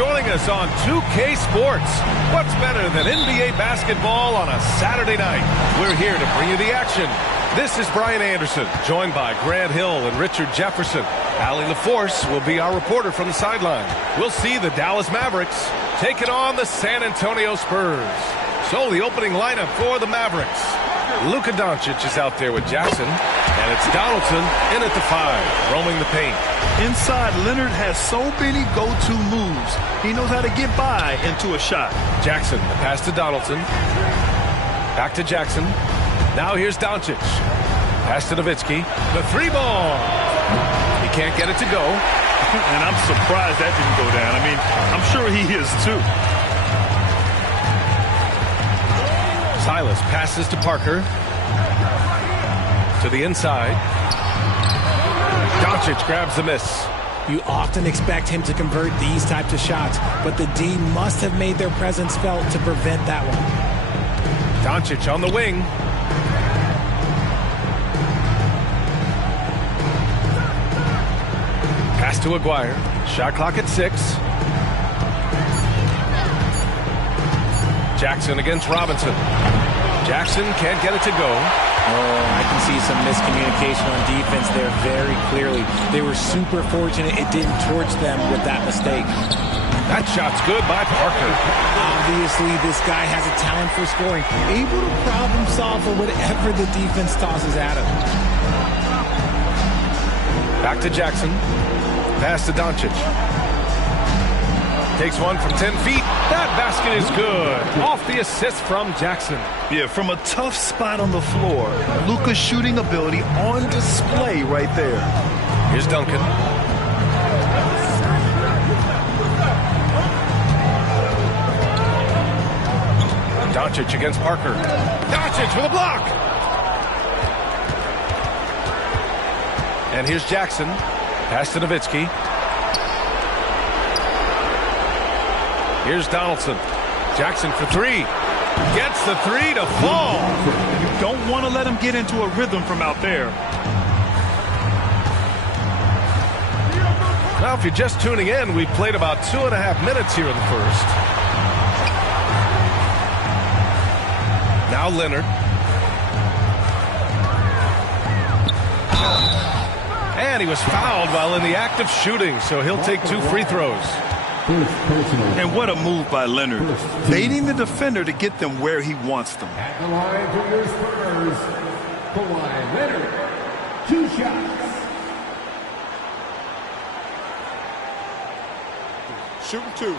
joining us on 2K Sports. What's better than NBA basketball on a Saturday night? We're here to bring you the action. This is Brian Anderson, joined by Grant Hill and Richard Jefferson. Allie LaForce will be our reporter from the sideline. We'll see the Dallas Mavericks taking on the San Antonio Spurs. So the opening lineup for the Mavericks. Luka Doncic is out there with Jackson, and it's Donaldson in at the 5, roaming the paint. Inside, Leonard has so many go-to moves. He knows how to get by into a shot. Jackson, the pass to Donaldson. Back to Jackson. Now here's Doncic. Pass to Nowitzki. The 3-ball. He can't get it to go. And I'm surprised that didn't go down. I mean, I'm sure he is too. Silas passes to Parker. To the inside. Doncic grabs the miss. You often expect him to convert these types of shots, but the D must have made their presence felt to prevent that one. Doncic on the wing. Pass to Aguirre. Shot clock at 6. Jackson against Robinson. Jackson can't get it to go. Oh, I can see some miscommunication on defense there very clearly. They were super fortunate it didn't torch them with that mistake. That shot's good by Parker. Obviously, this guy has a talent for scoring, able to problem solve for whatever the defense tosses at him. Back to Jackson. Pass to Doncic. Takes one from 10 feet. That basket is good. Off the assist from Jackson. Yeah, from a tough spot on the floor. Luka's shooting ability on display right there. Here's Duncan. Doncic against Parker. Doncic with a block. And here's Jackson. Pass to Nowitzki. Here's Donaldson. Jackson for 3. Gets the 3 to fall. You don't want to let him get into a rhythm from out there. Now, if you're just tuning in, we've played about 2.5 minutes here in the first. Now Leonard. And he was fouled while in the act of shooting, so he'll take 2 free throws. And what a move by Leonard. Baiting the defender to get them where he wants them. At the line for your Spurs, Kawhi Leonard, 2 shots. Shooting 2.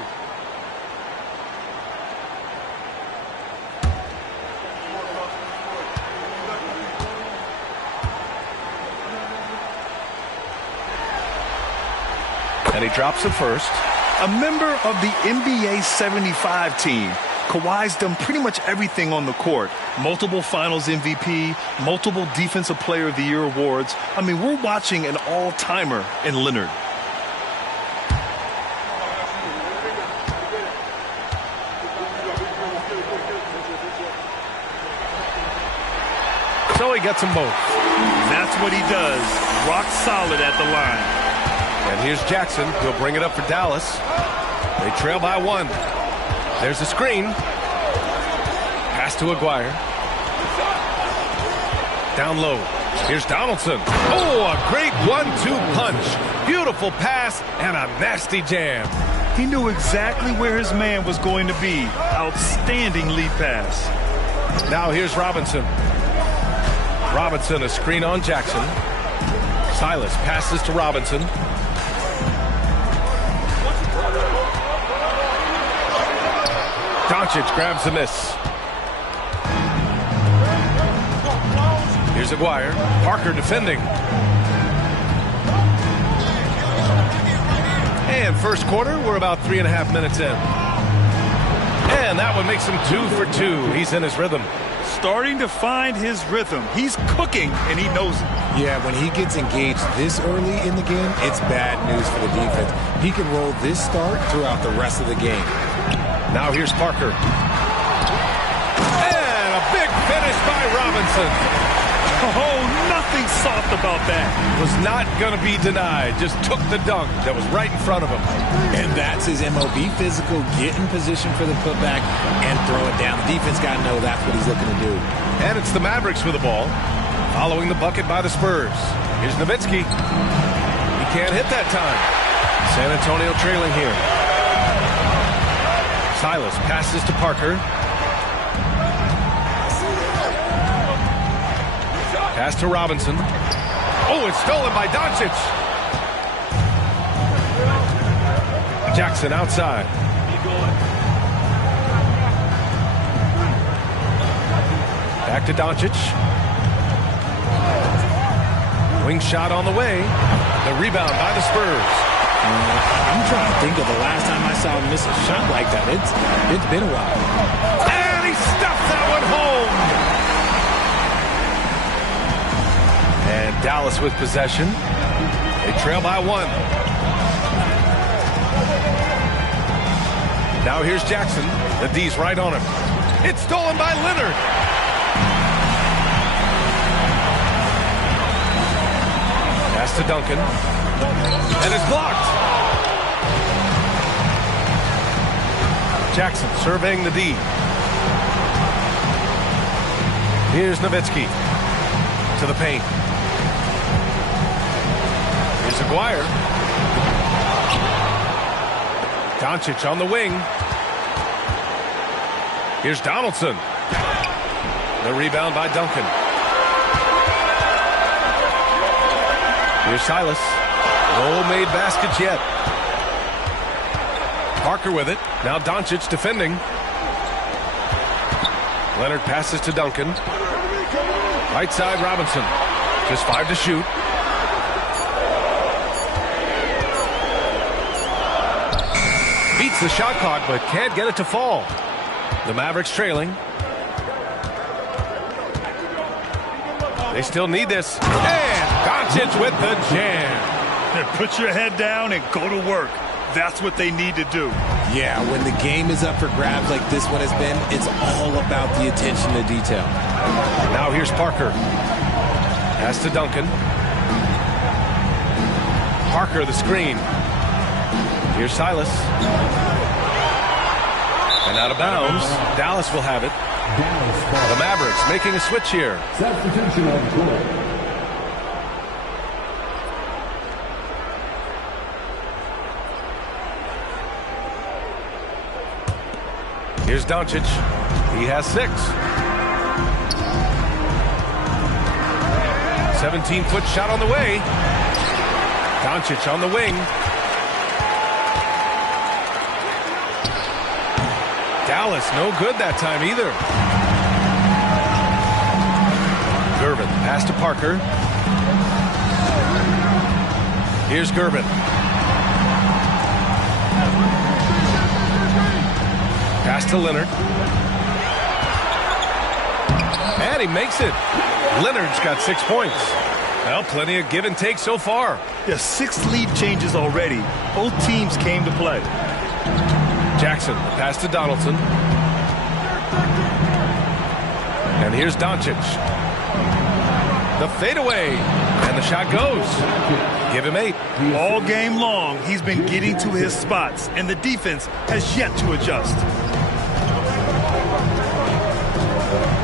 And he drops it first. A member of the NBA 75 team, Kawhi's done pretty much everything on the court. Multiple Finals MVP, multiple Defensive Player of the Year awards. I mean, we're watching an all-timer in Leonard. So he gets them both. That's what he does. Rock solid at the line. And here's Jackson. He'll bring it up for Dallas. They trail by 1. There's a screen. Pass to Aguirre. Down low. Here's Donaldson. Oh, a great 1-2 punch. Beautiful pass and a nasty jam. He knew exactly where his man was going to be. Outstanding lead pass. Now here's Robinson. Robinson, a screen on Jackson. Silas passes to Robinson. Doncic grabs the miss. Here's Aguirre. Parker defending. And first quarter, we're about 3.5 minutes in. And that one makes him 2 for 2. He's in his rhythm. Starting to find his rhythm. He's cooking, and he knows it. Yeah, when he gets engaged this early in the game, it's bad news for the defense. He can roll this start throughout the rest of the game. Now here's Parker. And a big finish by Robinson. Oh, nothing soft about that. Was not going to be denied. Just took the dunk that was right in front of him. And that's his MO. Be physical, get in position for the putback, and throw it down. The defense got to know that's what he's looking to do. And it's the Mavericks with the ball, following the bucket by the Spurs. Here's Nowitzki. He can't hit that time. San Antonio trailing here. Silas passes to Parker. Pass to Robinson. Oh, it's stolen by Doncic. Jackson outside. Back to Doncic. Wing shot on the way. The rebound by the Spurs. I'm trying to think of the last time I saw him miss a shot like that. It's been a while. And he stuffed that one home. And Dallas with possession. They trail by 1. Now here's Jackson. The D's right on him. It's stolen by Leonard. Pass to Duncan. And it's blocked. Jackson surveying the D. Here's Nowitzki. To the paint. Here's Aguirre. Doncic on the wing. Here's Donaldson. The rebound by Duncan. Here's Silas. No made baskets yet. Parker with it. Now Doncic defending. Leonard passes to Duncan. Right side Robinson. Just 5 to shoot. Beats the shot clock, but can't get it to fall. The Mavericks trailing. They still need this. And Doncic with the jam. Put your head down and go to work. That's what they need to do. Yeah, when the game is up for grabs like this one has been, it's all about the attention to detail. Now here's Parker. Pass to Duncan. Parker the screen. Here's Silas. And out of bounds. Dallas will have it. The Mavericks making a switch here. Substitution on the court. Here's Doncic. He has 6. 17-foot shot on the way. Doncic on the wing. Dallas no good that time either. Gervin pass to Parker. Here's Gervin. Pass to Leonard. And he makes it. Leonard's got 6 points. Well, plenty of give and take so far. Yeah, 6 lead changes already. Both teams came to play. Jackson, pass to Donaldson. And here's Doncic. The fadeaway. And the shot goes. Give him 8. All game long, he's been getting to his spots, and the defense has yet to adjust.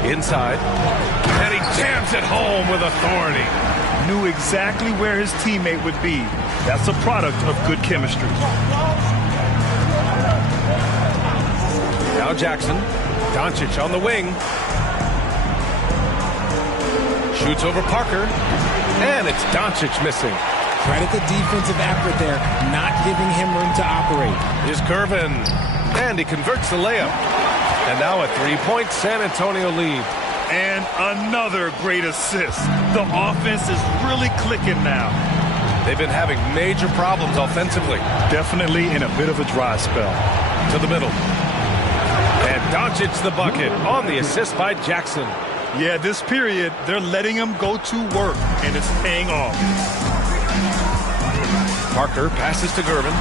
Inside. And he jams it home with authority. Knew exactly where his teammate would be. That's a product of good chemistry. Now Jackson. Doncic on the wing. Shoots over Parker. And it's Doncic missing. Credit the defensive effort there, not giving him room to operate. Here's Gervin. And he converts the layup. And now a 3-point San Antonio lead. And another great assist. The offense is really clicking now. They've been having major problems offensively. Definitely in a bit of a dry spell. To the middle. And Doncic the bucket on the assist by Jackson. Yeah, this period, they're letting him go to work, and it's paying off. Parker passes to Gervin.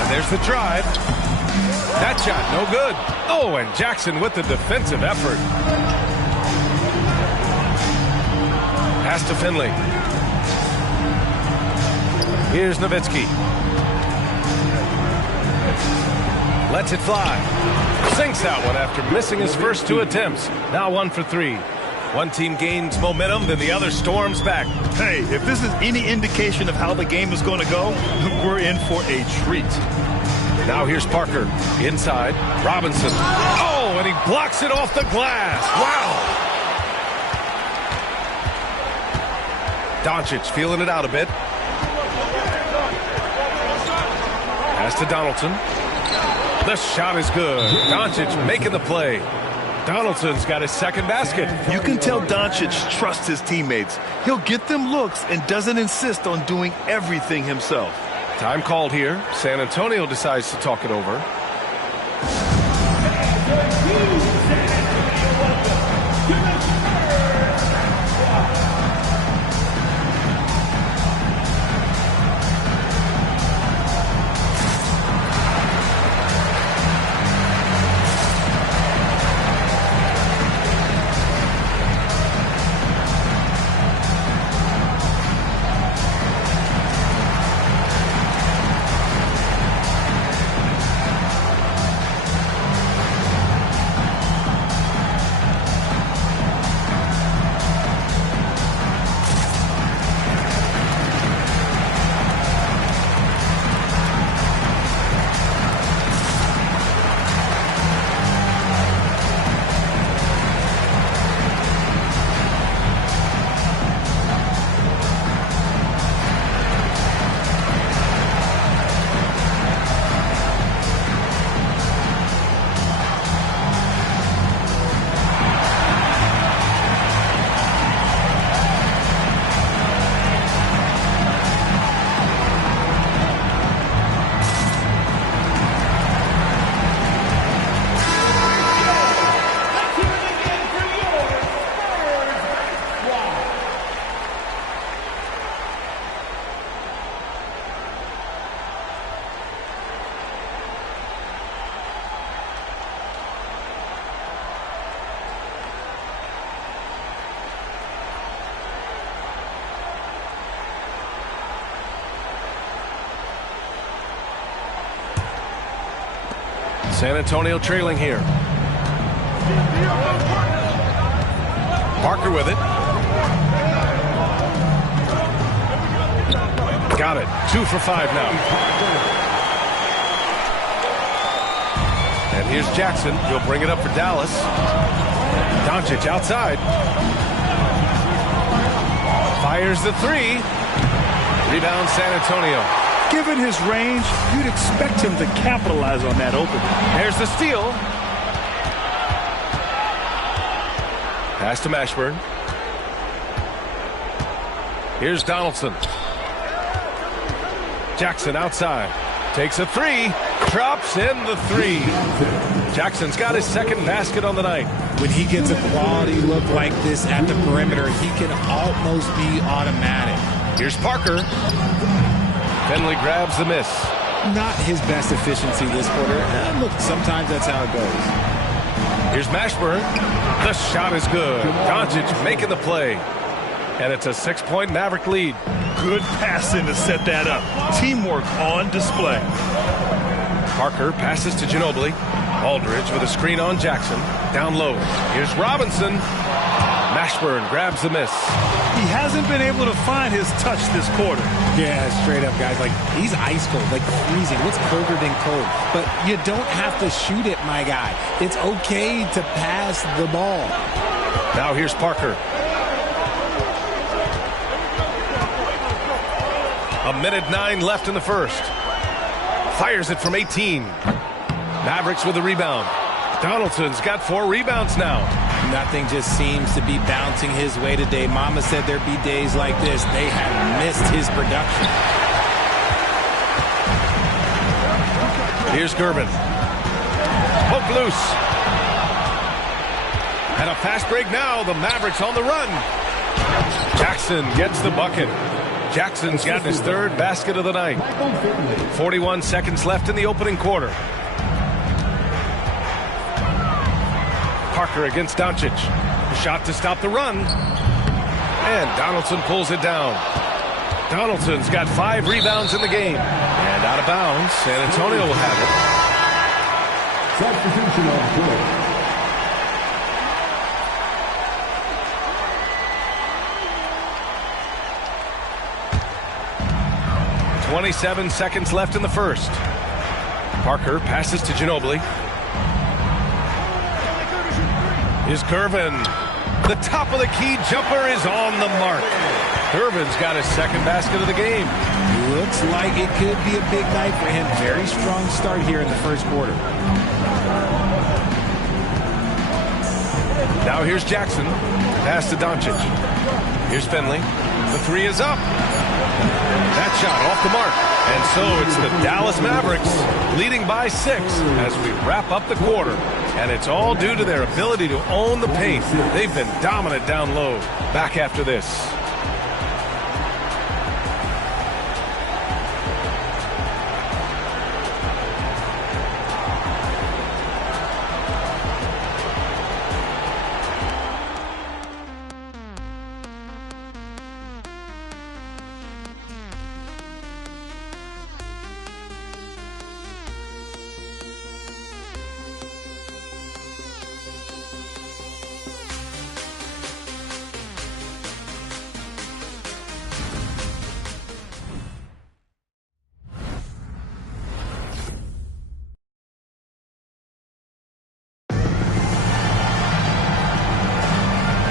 And there's the drive. That shot no good. Oh, and Jackson with the defensive effort. Pass to Finley. Here's Nowitzki. Lets it fly. Sinks that one after missing his first 2 attempts. Now 1 for 3. One team gains momentum, then the other storms back. Hey, if this is any indication of how the game is going to go, we're in for a treat. Now here's Parker. Inside. Robinson. Oh, and he blocks it off the glass. Wow. Doncic feeling it out a bit. Pass to Donaldson. The shot is good. Doncic making the play. Donaldson's got his second basket. You can tell Doncic trusts his teammates. He'll get them looks and doesn't insist on doing everything himself. Time called here. San Antonio decides to talk it over. San Antonio trailing here. Parker with it. Got it. 2 for 5 now. And here's Jackson. He'll bring it up for Dallas. Doncic outside. Fires the 3. Rebound San Antonio. Given his range, you'd expect him to capitalize on that opening. There's the steal. Pass to Mashburn. Here's Donaldson. Jackson outside. Takes a 3. Drops in the 3. Jackson's got his second basket on the night. When he gets a quality look like this at the perimeter, he can almost be automatic. Here's Parker. Finley grabs the miss. Not his best efficiency this quarter. Look, sometimes that's how it goes. Here's Mashburn. The shot is good. Doncic making the play. And it's a 6-point Maverick lead. Good passing to set that up. Teamwork on display. Parker passes to Ginobili. Aldridge with a screen on Jackson. Down low. Here's Robinson. Mashburn grabs the miss. He hasn't been able to find his touch this quarter. Yeah, straight up, guys. Like, he's ice cold, like freezing. What's colder than cold? But you don't have to shoot it, my guy. It's okay to pass the ball. Now here's Parker. A minute 9 left in the first. Fires it from 18. Mavericks with the rebound. Donaldson's got 4 rebounds now. Nothing just seems to be bouncing his way today. Mama said there'd be days like this. They have missed his production. Here's Gerben. Poke loose. And a fast break now. The Mavericks on the run. Jackson gets the bucket. Jackson's got his 3rd basket of the night. 41 seconds left in the opening quarter. Parker against Doncic. Shot to stop the run. And Donaldson pulls it down. Donaldson's got 5 rebounds in the game. And out of bounds, San Antonio will have it. Substitution on court. 27 seconds left in the first. Parker passes to Ginobili. Here's Gervin. The top of the key jumper is on the mark. Gervin's got his second basket of the game. Looks like it could be a big night for him. Very strong start here in the first quarter. Now here's Jackson. Pass to Doncic. Here's Finley. The 3 is up. That shot off the mark. And so it's the Dallas Mavericks leading by 6 as we wrap up the quarter. And it's all due to their ability to own the paint. They've been dominant down low. Back after this.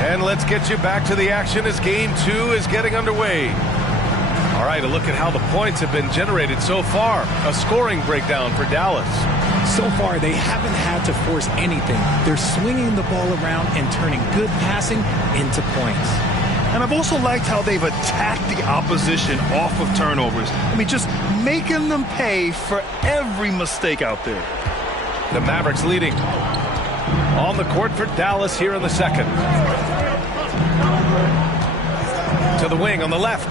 And let's get you back to the action as Game 2 is getting underway. All right, a look at how the points have been generated so far. A scoring breakdown for Dallas. So far, they haven't had to force anything. They're swinging the ball around and turning good passing into points. And I've also liked how they've attacked the opposition off of turnovers. I mean, just making them pay for every mistake out there. The Mavericks leading. On the court for Dallas here in the second. To the wing on the left.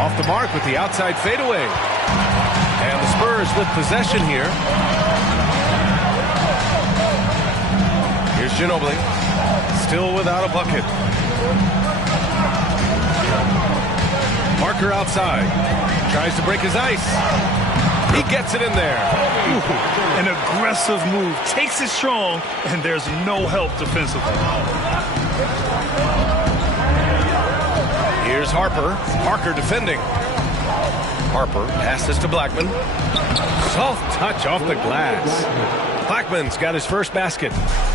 Off the mark with the outside fadeaway. And the Spurs with possession here. Here's Ginobili. Still without a bucket. Parker outside. Tries to break his ice. He gets it in there. An aggressive move. Takes it strong, and there's no help defensively. Here's Harper. Parker defending. Harper passes to Blackman. Soft touch off the glass. Blackman's got his first basket.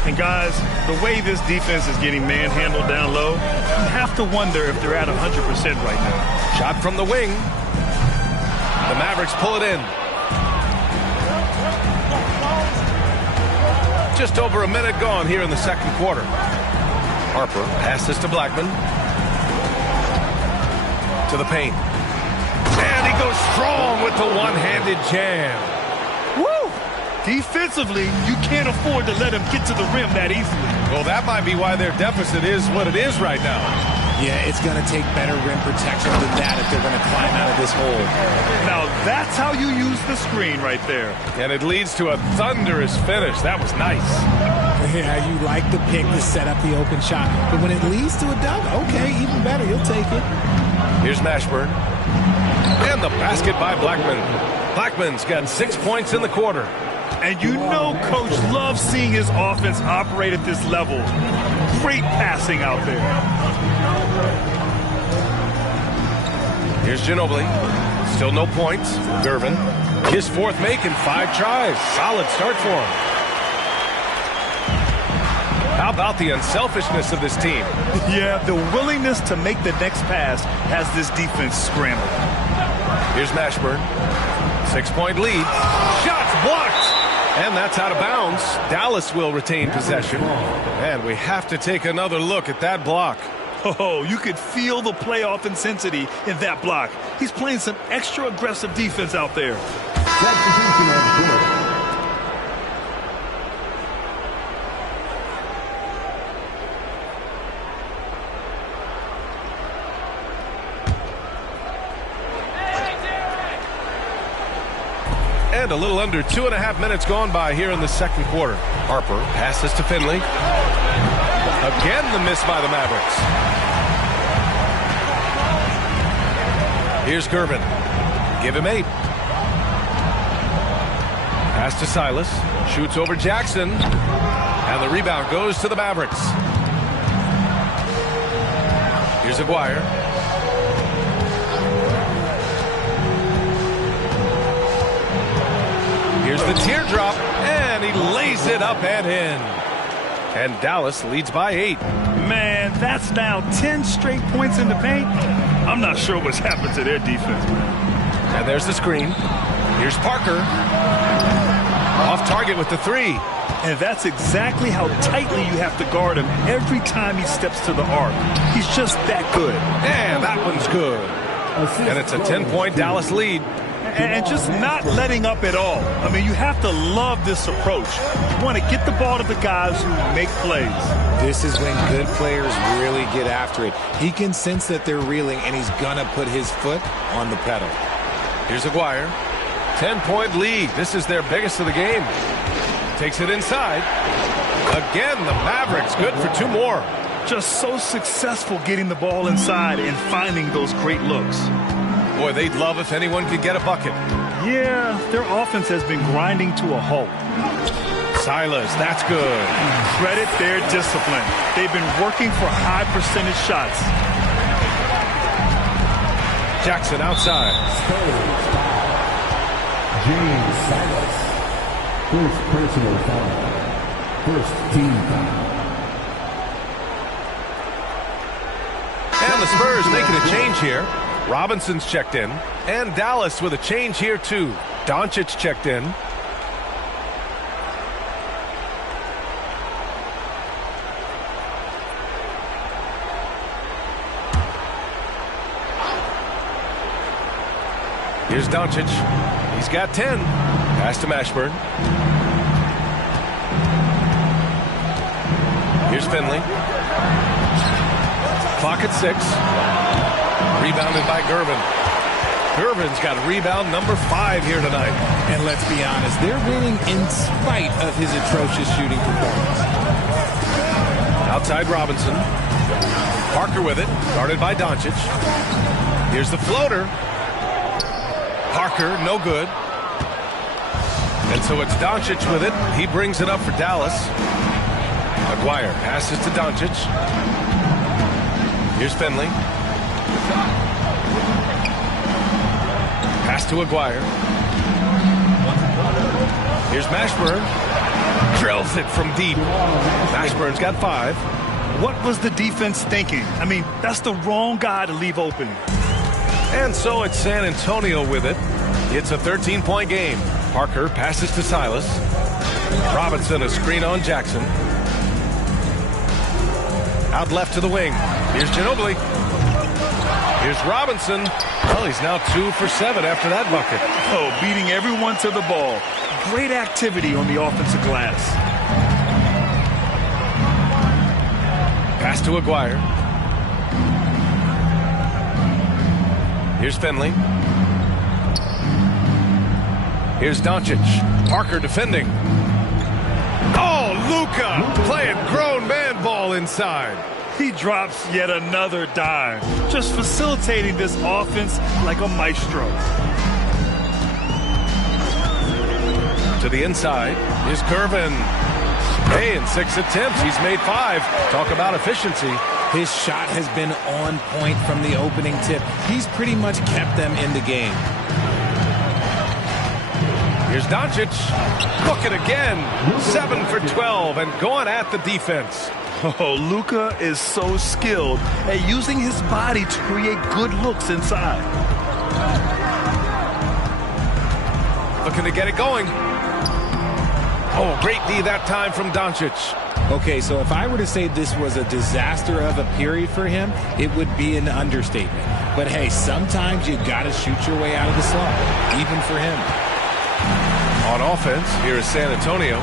And guys, the way this defense is getting manhandled down low, you have to wonder if they're at 100% right now. Shot from the wing. The Mavericks pull it in. Just over a minute gone here in the second quarter. Harper passes to Blackman. To the paint. And he goes strong with the one-handed jam. Woo! Defensively, you can't afford to let him get to the rim that easily. Well, that might be why their deficit is what it is right now. Yeah, it's going to take better rim protection than that if they're going to climb out of this hole. Now, that's how you use the screen right there. And it leads to a thunderous finish. That was nice. Yeah, you like the pick to set up the open shot. But when it leads to a dunk, okay, even better. You'll take it. Here's Mashburn. And the basket by Blackman. Blackman's got 6 points in the quarter. And you know Coach loves seeing his offense operate at this level. Great passing out there. Here's Ginobili. Still no points. Gervin. His fourth make in 5 tries. Solid start for him. How about the unselfishness of this team? Yeah, the willingness to make the next pass has this defense scrambled. Here's Mashburn. 6-point lead. Shots blocked. And that's out of bounds. Dallas will retain possession. And we have to take another look at that block. Oh, you could feel the playoff intensity in that block. He's playing some extra aggressive defense out there. Substitution on court. And a little under 2.5 minutes gone by here in the second quarter. Harper passes to Finley. Again, the miss by the Mavericks. Here's Gervin. Give him 8. Pass to Silas. Shoots over Jackson. And the rebound goes to the Mavericks. Here's Aguirre. Here's the teardrop, and he lays it up and in. And Dallas leads by 8. Man, that's now 10 straight points in the paint. I'm not sure what's happened to their defense, man. And there's the screen. Here's Parker. Off target with the 3. And that's exactly how tightly you have to guard him every time he steps to the arc. He's just that good. And that one's good. And it's a 10-point Dallas lead. And just not letting up at all. I mean, you have to love this approach. You want to get the ball to the guys who make plays. This is when good players really get after it. He can sense that they're reeling, and he's going to put his foot on the pedal. Here's Aguirre. 10-point lead. This is their biggest of the game. Takes it inside. Again, the Mavericks good for 2 more. Just so successful getting the ball inside and finding those great looks. Boy, they'd love if anyone could get a bucket. Yeah, their offense has been grinding to a halt. Silas, that's good. Credit their discipline. They've been working for high percentage shots. Jackson outside. James Silas. First personal foul. First team foul. And the Spurs making a change here. Robinson's checked in. And Dallas with a change here, too. Doncic checked in. Here's Doncic. He's got 10. Pass to Mashburn. Here's Finley. Clock at 6. Rebounded by Gervin. Gervin's got rebound number 5 here tonight. And let's be honest, they're winning in spite of his atrocious shooting performance. Outside Robinson. Parker with it, guarded by Doncic. Here's the floater. Parker, no good. And so it's Doncic with it. He brings it up for Dallas. Aguirre passes to Doncic. Here's Finley. Pass to Aguirre. Here's Mashburn. Drills it from deep. Mashburn's got 5. What was the defense thinking? I mean, that's the wrong guy to leave open. And so it's San Antonio with it. It's a 13-point game. Parker passes to Silas. Robinson a screen on Jackson. Out left to the wing. Here's Ginobili. Here's Robinson. Well, he's now 2 for 7 after that bucket. Oh, beating everyone to the ball. Great activity on the offensive glass. Pass to Aguirre. Here's Finley. Here's Doncic. Parker defending. Oh, Luka playing grown man ball inside. He drops yet another dime, just facilitating this offense like a maestro. To the inside is Gervin. Hey, in 6 attempts, he's made 5. Talk about efficiency. His shot has been on point from the opening tip. He's pretty much kept them in the game. Here's Doncic. Book it again. 7 for 12 and going at the defense. Oh, Luka is so skilled at using his body to create good looks inside. Looking to get it going. Oh, great D that time from Doncic. Okay, so if I were to say this was a disaster of a period for him, it would be an understatement. But hey, sometimes you got to shoot your way out of the slump, even for him. On offense, here is San Antonio,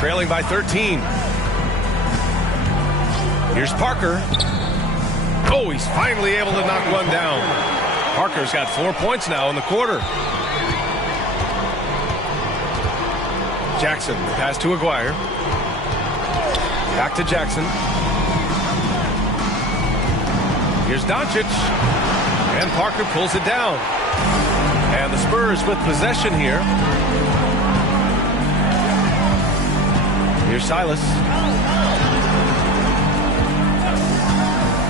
trailing by 13. Here's Parker. Oh, he's finally able to knock one down. Parker's got 4 points now in the quarter. Jackson, pass to Aguirre. Back to Jackson. Here's Doncic. And Parker pulls it down. And the Spurs with possession here. Here's Silas.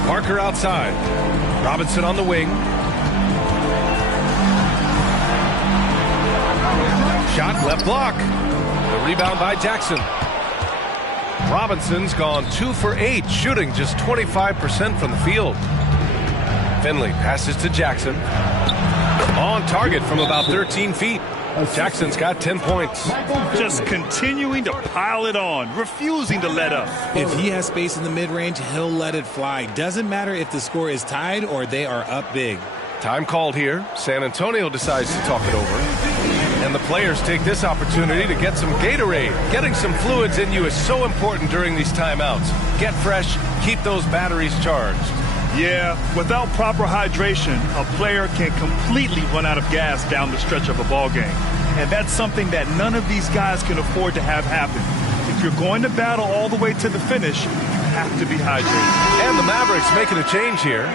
Parker outside. Robinson on the wing. Shot left block. The rebound by Jackson. Robinson's gone 2 for 8, shooting just 25% from the field. Finley passes to Jackson. On target from about 13 feet. Jackson's got 10 points. Just continuing to pile it on, refusing to let up. If he has space in the mid-range, he'll let it fly. Doesn't matter if the score is tied or they are up big. Time called here. San Antonio decides to talk it over. And the players take this opportunity to get some Gatorade. Getting some fluids in you is so important during these timeouts. Get fresh, keep those batteries charged. Yeah, without proper hydration, a player can completely run out of gas down the stretch of a ball game. And that's something that none of these guys can afford to have happen. If you're going to battle all the way to the finish, you have to be hydrated. And the Mavericks making a change here.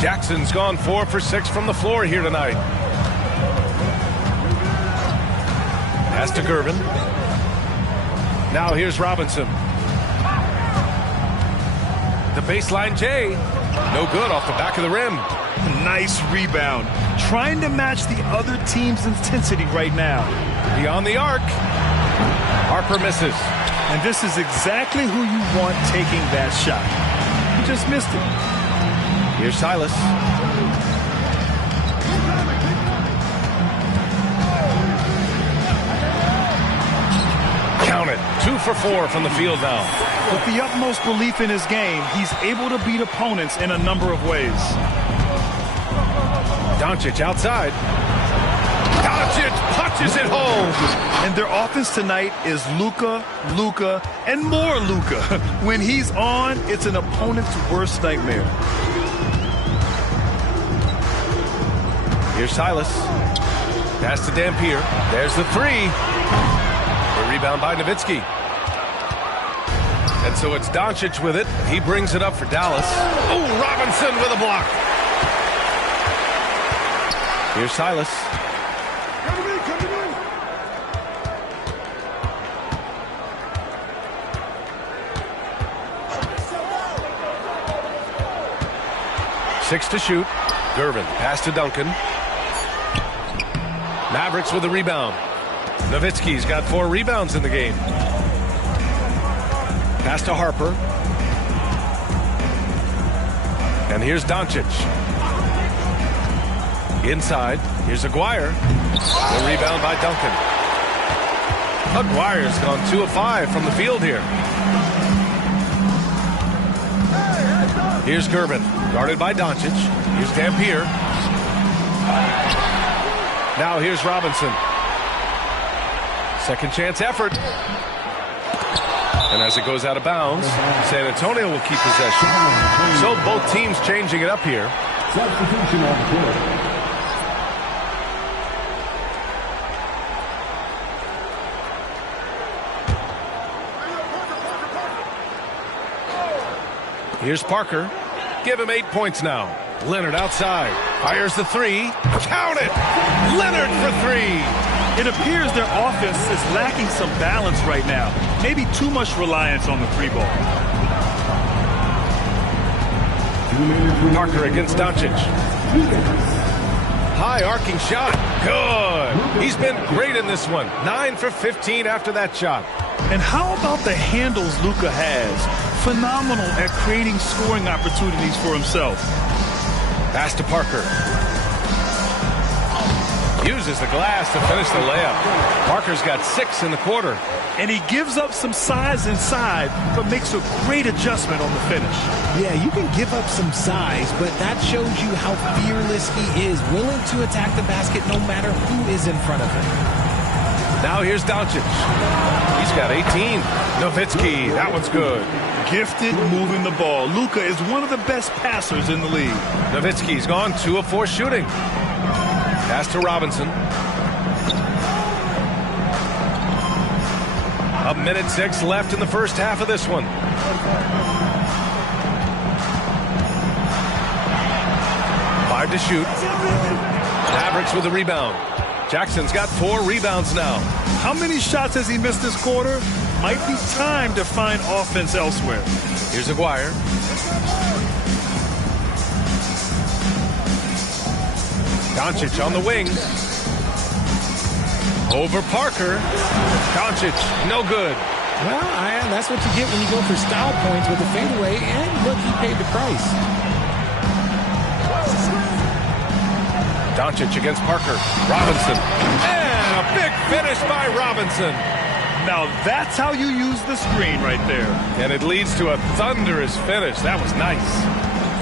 Jackson's gone 4 for 6 from the floor here tonight. Pass to Gervin. Now here's Robinson. The baseline J. No good off the back of the rim. Nice rebound. Trying to match the other team's intensity right now. Beyond the arc. Harper misses. And this is exactly who you want taking that shot. He just missed it. Here's Silas. Count it. 2 for 4 from the field now. With the utmost belief in his game, he's able to beat opponents in a number of ways. Doncic outside. Doncic punches it home. And their offense tonight is Luka, Luka, and more Luka. When he's on, it's an opponent's worst nightmare. Here's Silas. Pass to Dampier. There's the 3. The rebound by Nowitzki. And so it's Doncic with it. He brings it up for Dallas. Oh, Robinson with a block. Here's Silas. Six to shoot. Gervin, pass to Duncan. Mavericks with a rebound. Nowitzki's got 4 rebounds in the game. Pass to Harper. And here's Doncic. Inside. Here's Aguirre. The rebound by Duncan. Aguirre's gone 2 of 5 from the field here. Here's Gervin, guarded by Doncic. Here's Dampier. Now here's Robinson. Second chance effort. And as it goes out of bounds, San Antonio will keep possession. So both teams changing it up here. Substitution on the court. Here's Parker. Give him 8 points now. Leonard outside. Fires the 3. Count it! Leonard for 3. It appears their offense is lacking some balance right now. Maybe too much reliance on the 3 ball. Parker against Doncic. High arcing shot. Good. He's been great in this one. 9 for 15 after that shot. And how about the handles Luka has? Phenomenal at creating scoring opportunities for himself. Pass to Parker. Uses the glass to finish the layup. Parker's got 6 in the quarter. And he gives up some size inside, but makes a great adjustment on the finish. Yeah, you can give up some size, but that shows you how fearless he is, willing to attack the basket no matter who is in front of him. Now here's Doncic. He's got 18. Nowitzki, that one's good. Gifted moving the ball. Luka is one of the best passers in the league. Nowitzki's gone 2 of 4 shooting. Pass to Robinson. 1:06 left in the first half of this one. Five to shoot. Mavericks with the rebound. Jackson's got 4 rebounds now. How many shots has he missed this quarter? Might be time to find offense elsewhere. Here's Aguirre. Doncic on the wing. Over Parker. Doncic, no good. Well, that's what you get when you go for style points with the fadeaway, and look, he paid the price. Doncic against Parker. Robinson. And a big finish by Robinson. Now that's how you use the screen right there. And it leads to a thunderous finish. That was nice.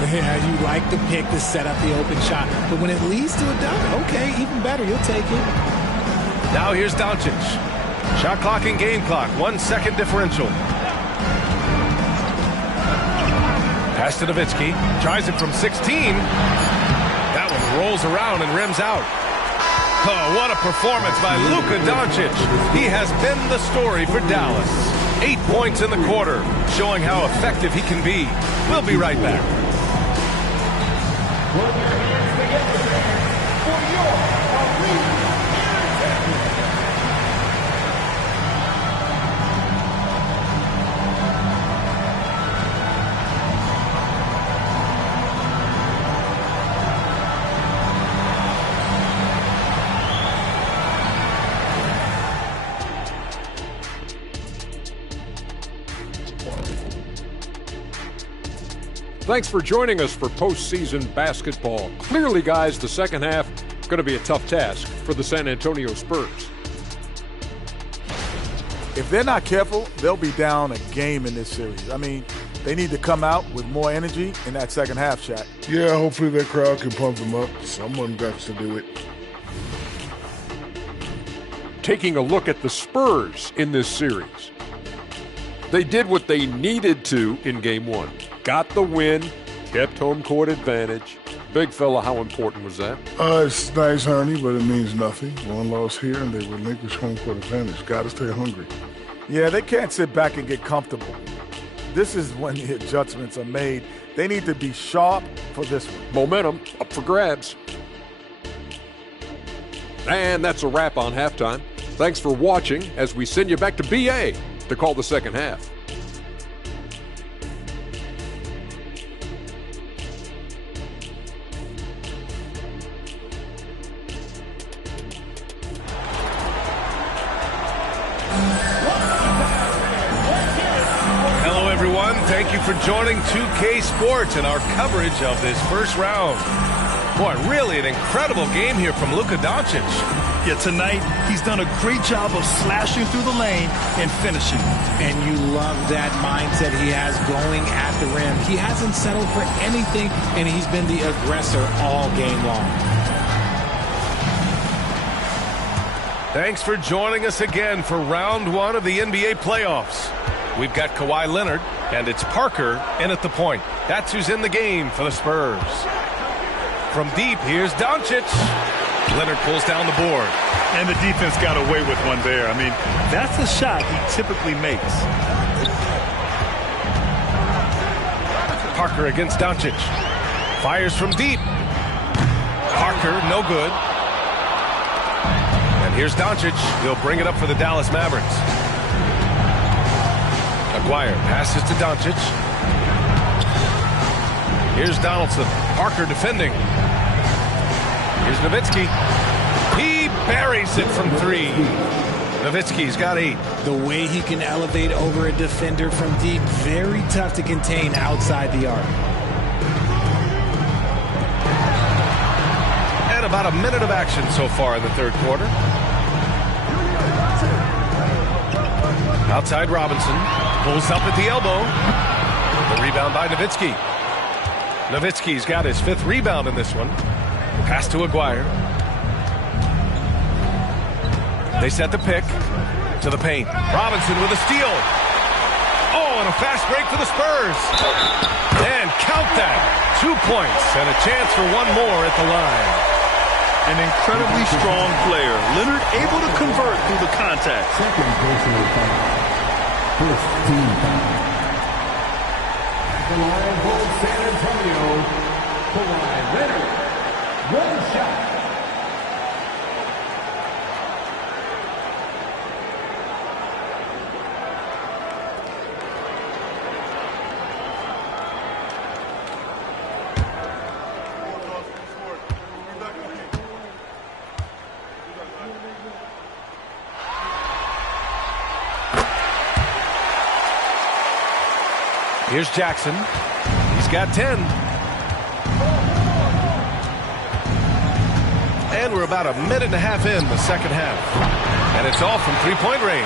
Yeah, you like the pick to set up the open shot. But when it leads to a dunk, okay, even better. You'll take it. Now here's Doncic. Shot clock and game clock. 1 second differential. Pass to Nowitzki. Tries it from 16. That one rolls around and rims out. Oh, what a performance by Luka Doncic. He has been the story for Dallas. 8 points in the quarter, showing how effective he can be. We'll be right back. Thanks for joining us for postseason basketball. Clearly, guys, the second half going to be a tough task for the San Antonio Spurs. If they're not careful, they'll be down a game in this series. I mean, they need to come out with more energy in that second half, Shaq. Yeah, hopefully that crowd can pump them up. Someone got to do it. Taking a look at the Spurs in this series. They did what they needed to in Game 1. Got the win, kept home court advantage. Big fella, how important was that? It's nice, honey, but it means nothing. One loss here, and they relinquish home court advantage. Got to stay hungry. Yeah, they can't sit back and get comfortable. This is when the adjustments are made. They need to be sharp for this one. Momentum up for grabs. And that's a wrap on halftime. Thanks for watching as we send you back to BA to call the second half. Thank you for joining 2K Sports and our coverage of this first round. Boy, really an incredible game here from Luka Doncic. Yeah, tonight he's done a great job of slashing through the lane and finishing. And you love that mindset he has going at the rim. He hasn't settled for anything, and he's been the aggressor all game long. Thanks for joining us again for round 1 of the NBA playoffs. We've got Kawhi Leonard, and it's Parker in at the point. That's who's in the game for the Spurs. From deep, here's Doncic. Leonard pulls down the board. And the defense got away with one there. I mean, that's a shot he typically makes. Parker against Doncic. Fires from deep. Parker, no good. And here's Doncic. He'll bring it up for the Dallas Mavericks. Aguirre passes to Doncic. Here's Donaldson. Parker defending. Here's Nowitzki. He buries it from 3. Nowitzki's got 8. The way he can elevate over a defender from deep, very tough to contain outside the arc. And a about a minute of action so far in the third quarter. Outside Robinson. Pulls up at the elbow. The rebound by Nowitzki. Nowitzki's got his 5th rebound in this one. Pass to Aguirre. They set the pick to the paint. Robinson with a steal. Oh, and a fast break for the Spurs. And count that. 2 points and a chance for one more at the line. An incredibly strong player. Leonard able to convert through the contact. Second personal foul. First team foul. The line for San Antonio. Kawhi Leonard. One shot. Here's Jackson. He's got 10. And we're about a minute and a half in the second half. And it's all from three-point range.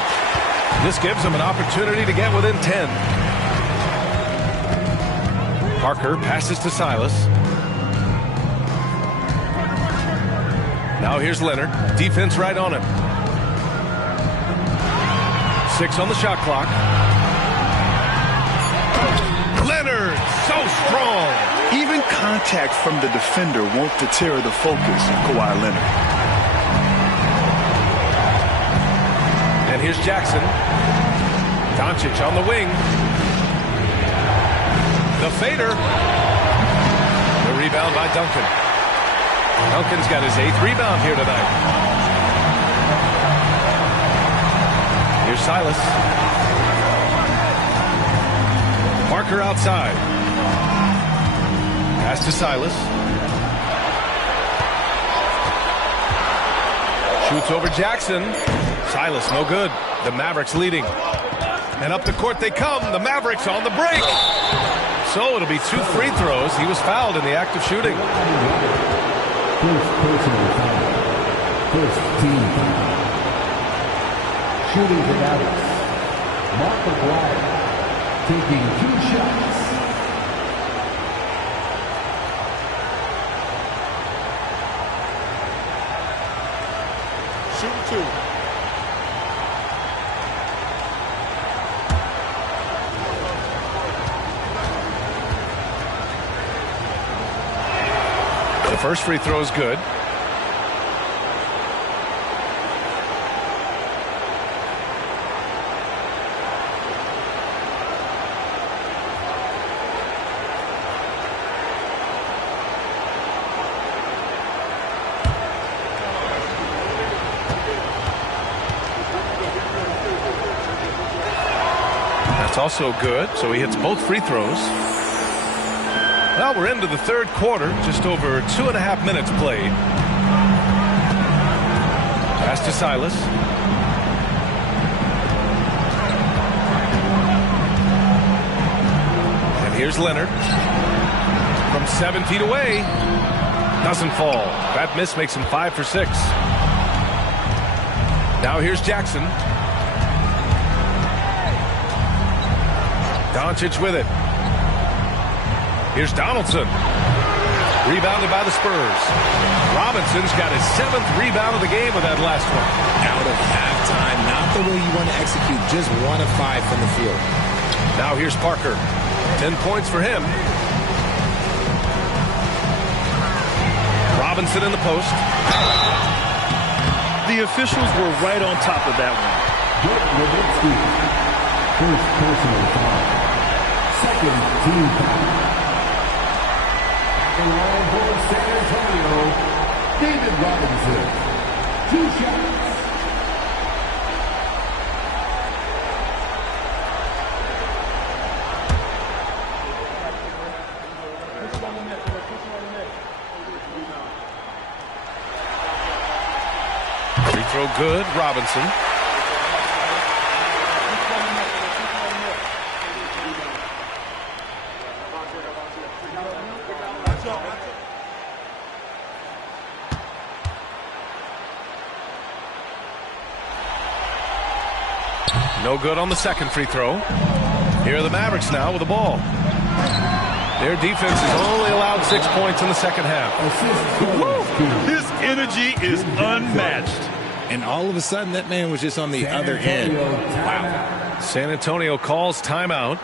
This gives them an opportunity to get within 10. Parker passes to Silas. Now here's Leonard. Defense right on him. 6 on the shot clock. Leonard, so strong. Even contact from the defender won't deter the focus of Kawhi Leonard. And here's Jackson. Doncic on the wing. The fader. The rebound by Duncan. Duncan's got his 8th rebound here tonight. Here's Silas. Parker outside. Pass to Silas. Shoots over Jackson. Silas, no good. The Mavericks leading. And up the court they come. The Mavericks on the break. So it'll be 2 free throws. He was fouled in the act of shooting. First personal foul. First team foul. Shooting the Mavericks. Mark Aguirre taking 2 shots. Shoot 2. The first free throw is good. That's also good, so he hits both free throws. Well, we're into the third quarter, just over 2.5 minutes played. Pass to Silas. And here's Leonard. From 7 feet away. Doesn't fall. That miss makes him 5 for 6. Now here's Jackson. Doncic with it. Here's Donaldson. Rebounded by the Spurs. Robinson's got his 7th rebound of the game with that last one. Out of halftime, not the way you want to execute, just 1 of 5 from the field. Now here's Parker. 10 points for him. Robinson in the post. The officials were right on top of that one. Nowitzki. First personal foul. Second team foul. The line for San Antonio, David Robinson. 2 shots. Free throw good, Robinson. No good on the second free throw. Here are the Mavericks now with the ball. Their defense has only allowed 6 points in the second half. His energy is unmatched. And all of a sudden, that man was just on the other end. Wow. San Antonio calls timeout.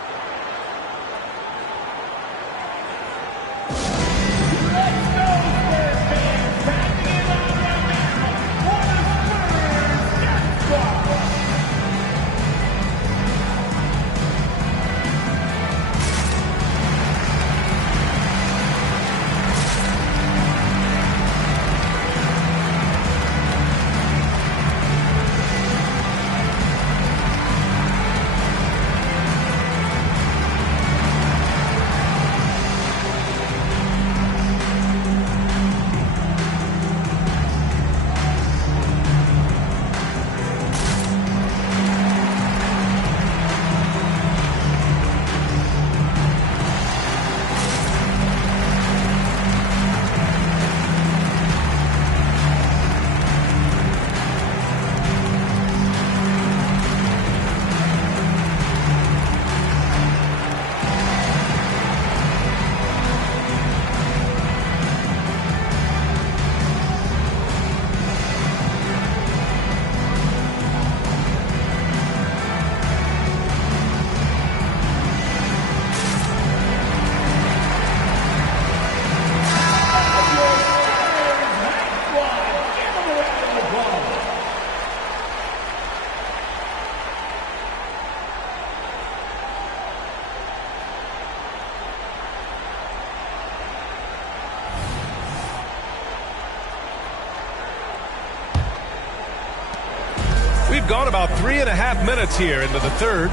We've gone about 3.5 minutes here into the third.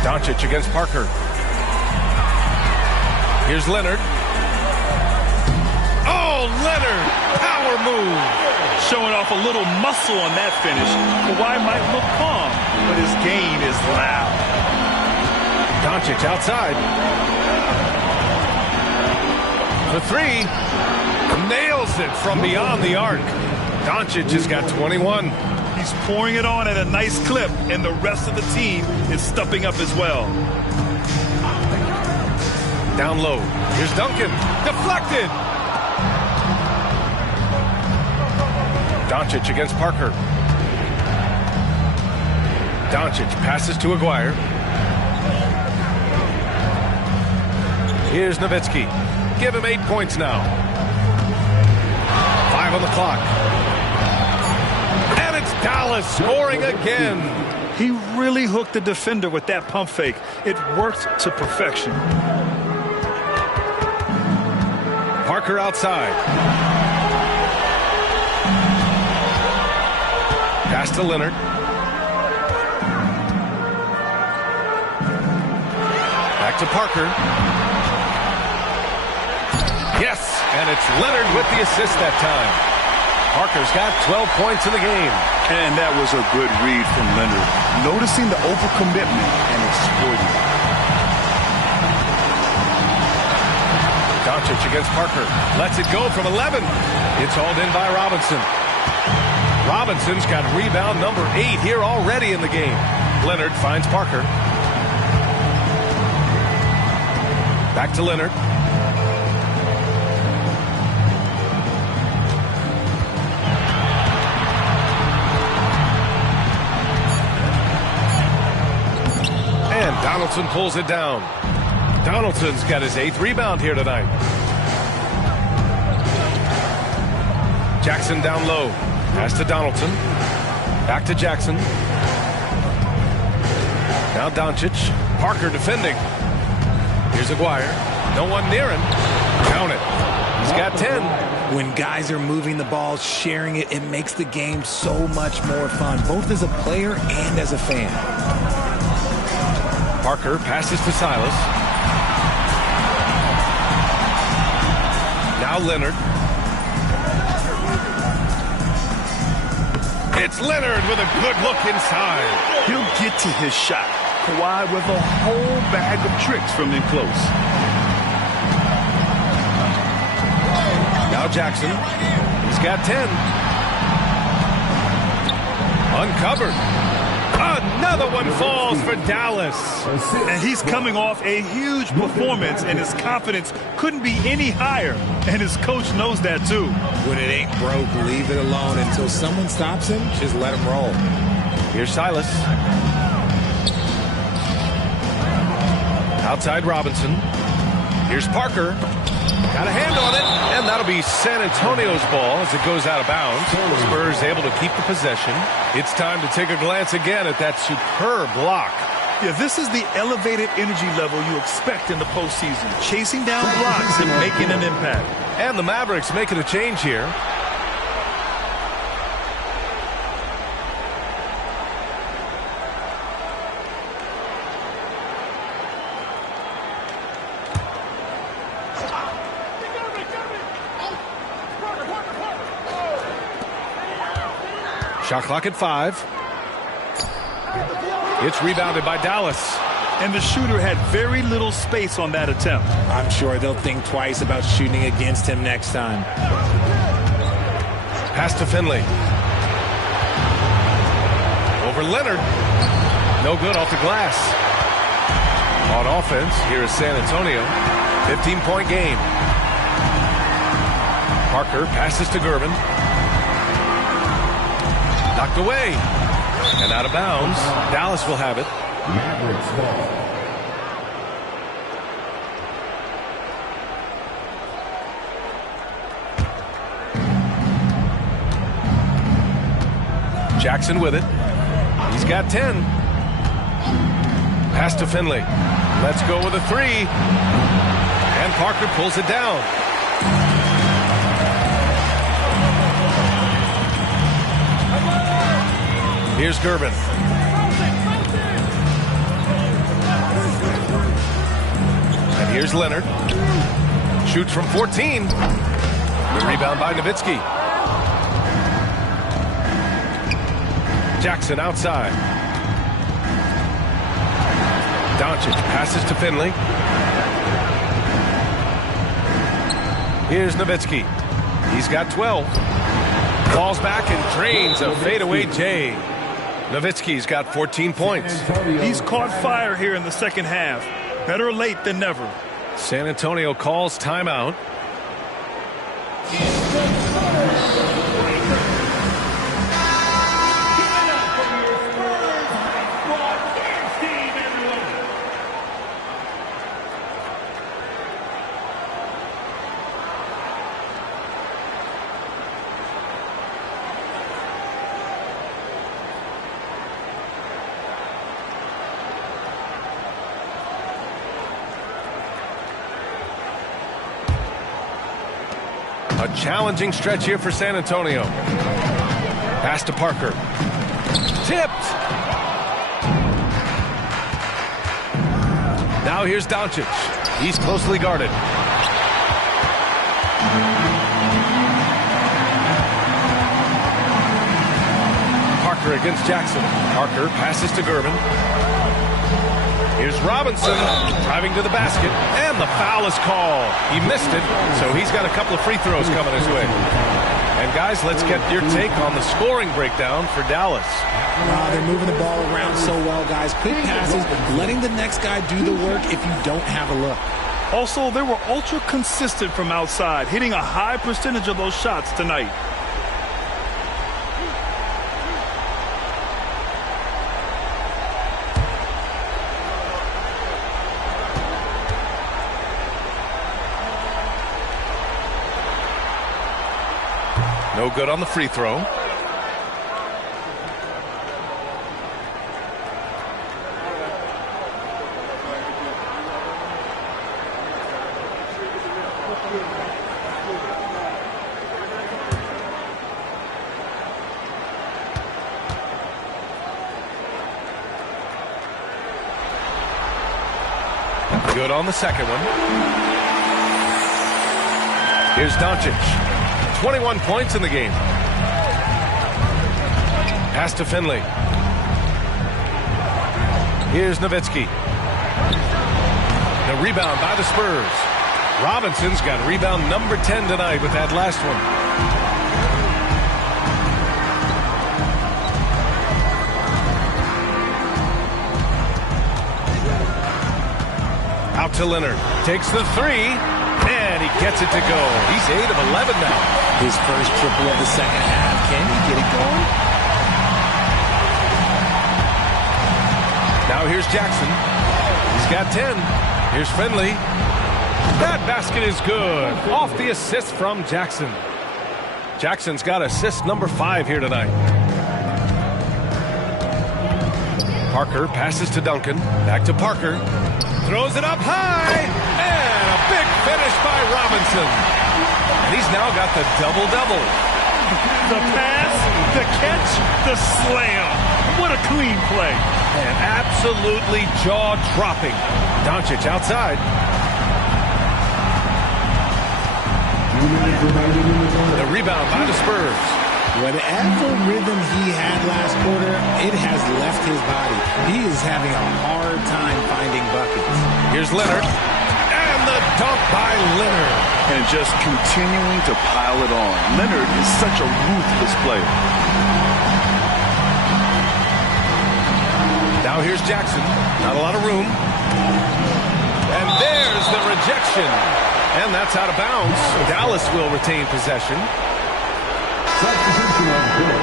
Doncic against Parker. Here's Leonard. Oh, Leonard! Power move! Showing off a little muscle on that finish. Kawhi might look calm, but his game is loud. Doncic outside. For three. Nails it from beyond the arc. Doncic has got 21. He's pouring it on at a nice clip, and the rest of the team is stepping up as well. Down low. Here's Duncan. Deflected. Doncic against Parker. Doncic passes to Aguirre. Here's Nowitzki. Give him 8 points now. 5 on the clock. And it's Dallas scoring again. He really hooked the defender with that pump fake. It worked to perfection. Parker outside. Pass to Leonard. Back to Parker. Yes, and it's Leonard with the assist that time. Parker's got 12 points in the game. And that was a good read from Leonard. Noticing the overcommitment and exploiting it. Doncic against Parker. Lets it go from 11. It's hauled in by Robinson. Robinson's got rebound number 8 here already in the game. Leonard finds Parker. Back to Leonard. And Donaldson pulls it down. Donaldson's got his 8th rebound here tonight. Jackson down low. Pass to Donaldson. Back to Jackson. Now Doncic. Parker defending. Here's Aguirre. No one near him. Count it. He's got 10. When guys are moving the ball, sharing it, it makes the game so much more fun, both as a player and as a fan. Parker passes to Silas. Now Leonard. It's Leonard with a good look inside. He'll get to his shot. Kawhi with a whole bag of tricks from in close. Now Jackson. He's got 10. Uncovered. Another one falls for Dallas. And he's coming off a huge performance, and his confidence couldn't be any higher. And his coach knows that, too. When it ain't broke, leave it alone. Until someone stops him, just let him roll. Here's Silas. Outside Robinson. Here's Parker. Got a hand on it, and that'll be San Antonio's ball as it goes out of bounds. Spurs able to keep the possession. It's time to take a glance again at that superb block. Yeah, this is the elevated energy level you expect in the postseason. Chasing down blocks and making an impact. And the Mavericks making a change here. Shot clock at 5. It's rebounded by Dallas. And the shooter had very little space on that attempt. I'm sure they'll think twice about shooting against him next time. Pass to Finley. Over Leonard. No good off the glass. On offense, here is San Antonio. 15-point game. Parker passes to Gervin. Knocked away. And out of bounds. Dallas will have it. Mavericks ball. Jackson with it. He's got 10. Pass to Finley. Let's go with a 3. And Parker pulls it down. Here's Gervin. And here's Leonard. Shoots from 14. The rebound by Nowitzki. Jackson outside. Doncic passes to Finley. Here's Nowitzki. He's got 12. Falls back and drains a fadeaway J. Nowitzki's got 14 points. He's caught fire here in the second half. Better late than never. San Antonio calls timeout. A challenging stretch here for San Antonio. Pass to Parker. Tipped. Now here's Doncic. He's closely guarded. Parker against Jackson. Parker passes to Gervin. Here's Robinson driving to the basket, and the foul is called. He missed it, so he's got a couple of free throws coming his way. And guys, let's get your take on the scoring breakdown for Dallas. They're moving the ball around so well, guys. Quick passes, letting the next guy do the work if you don't have a look. Also, they were ultra consistent from outside, hitting a high percentage of those shots tonight. No good on the free throw. Good on the second one. Here's Doncic. 21 points in the game. Pass to Finley. Here's Nowitzki. The rebound by the Spurs. Robinson's got rebound number 10 tonight with that last one. to Leonard. Takes the three, and he gets it to go. He's 8 of 11 now. His first triple of the second half. Can he get it going? Now here's Jackson. He's got 10. Here's Finley. That basket is good. Off the assist from Jackson. Jackson's got assist number 5 here tonight. Parker passes to Duncan. Back to Parker. Throws it up high. And a big finish by Robinson. And he's now got the double-double. The pass, the catch, the slam. What a clean play. And absolutely jaw-dropping. Doncic outside. The rebound by the Spurs. Whatever rhythm he had last quarter, it has left his body. He is having a hard time finding buckets. Here's Leonard. And the dunk by Leonard. And just continuing to pile it on. Leonard is such a ruthless player. Now here's Jackson. Not a lot of room. And there's the rejection. And that's out of bounds. Dallas will retain possession. Substitution on Bill.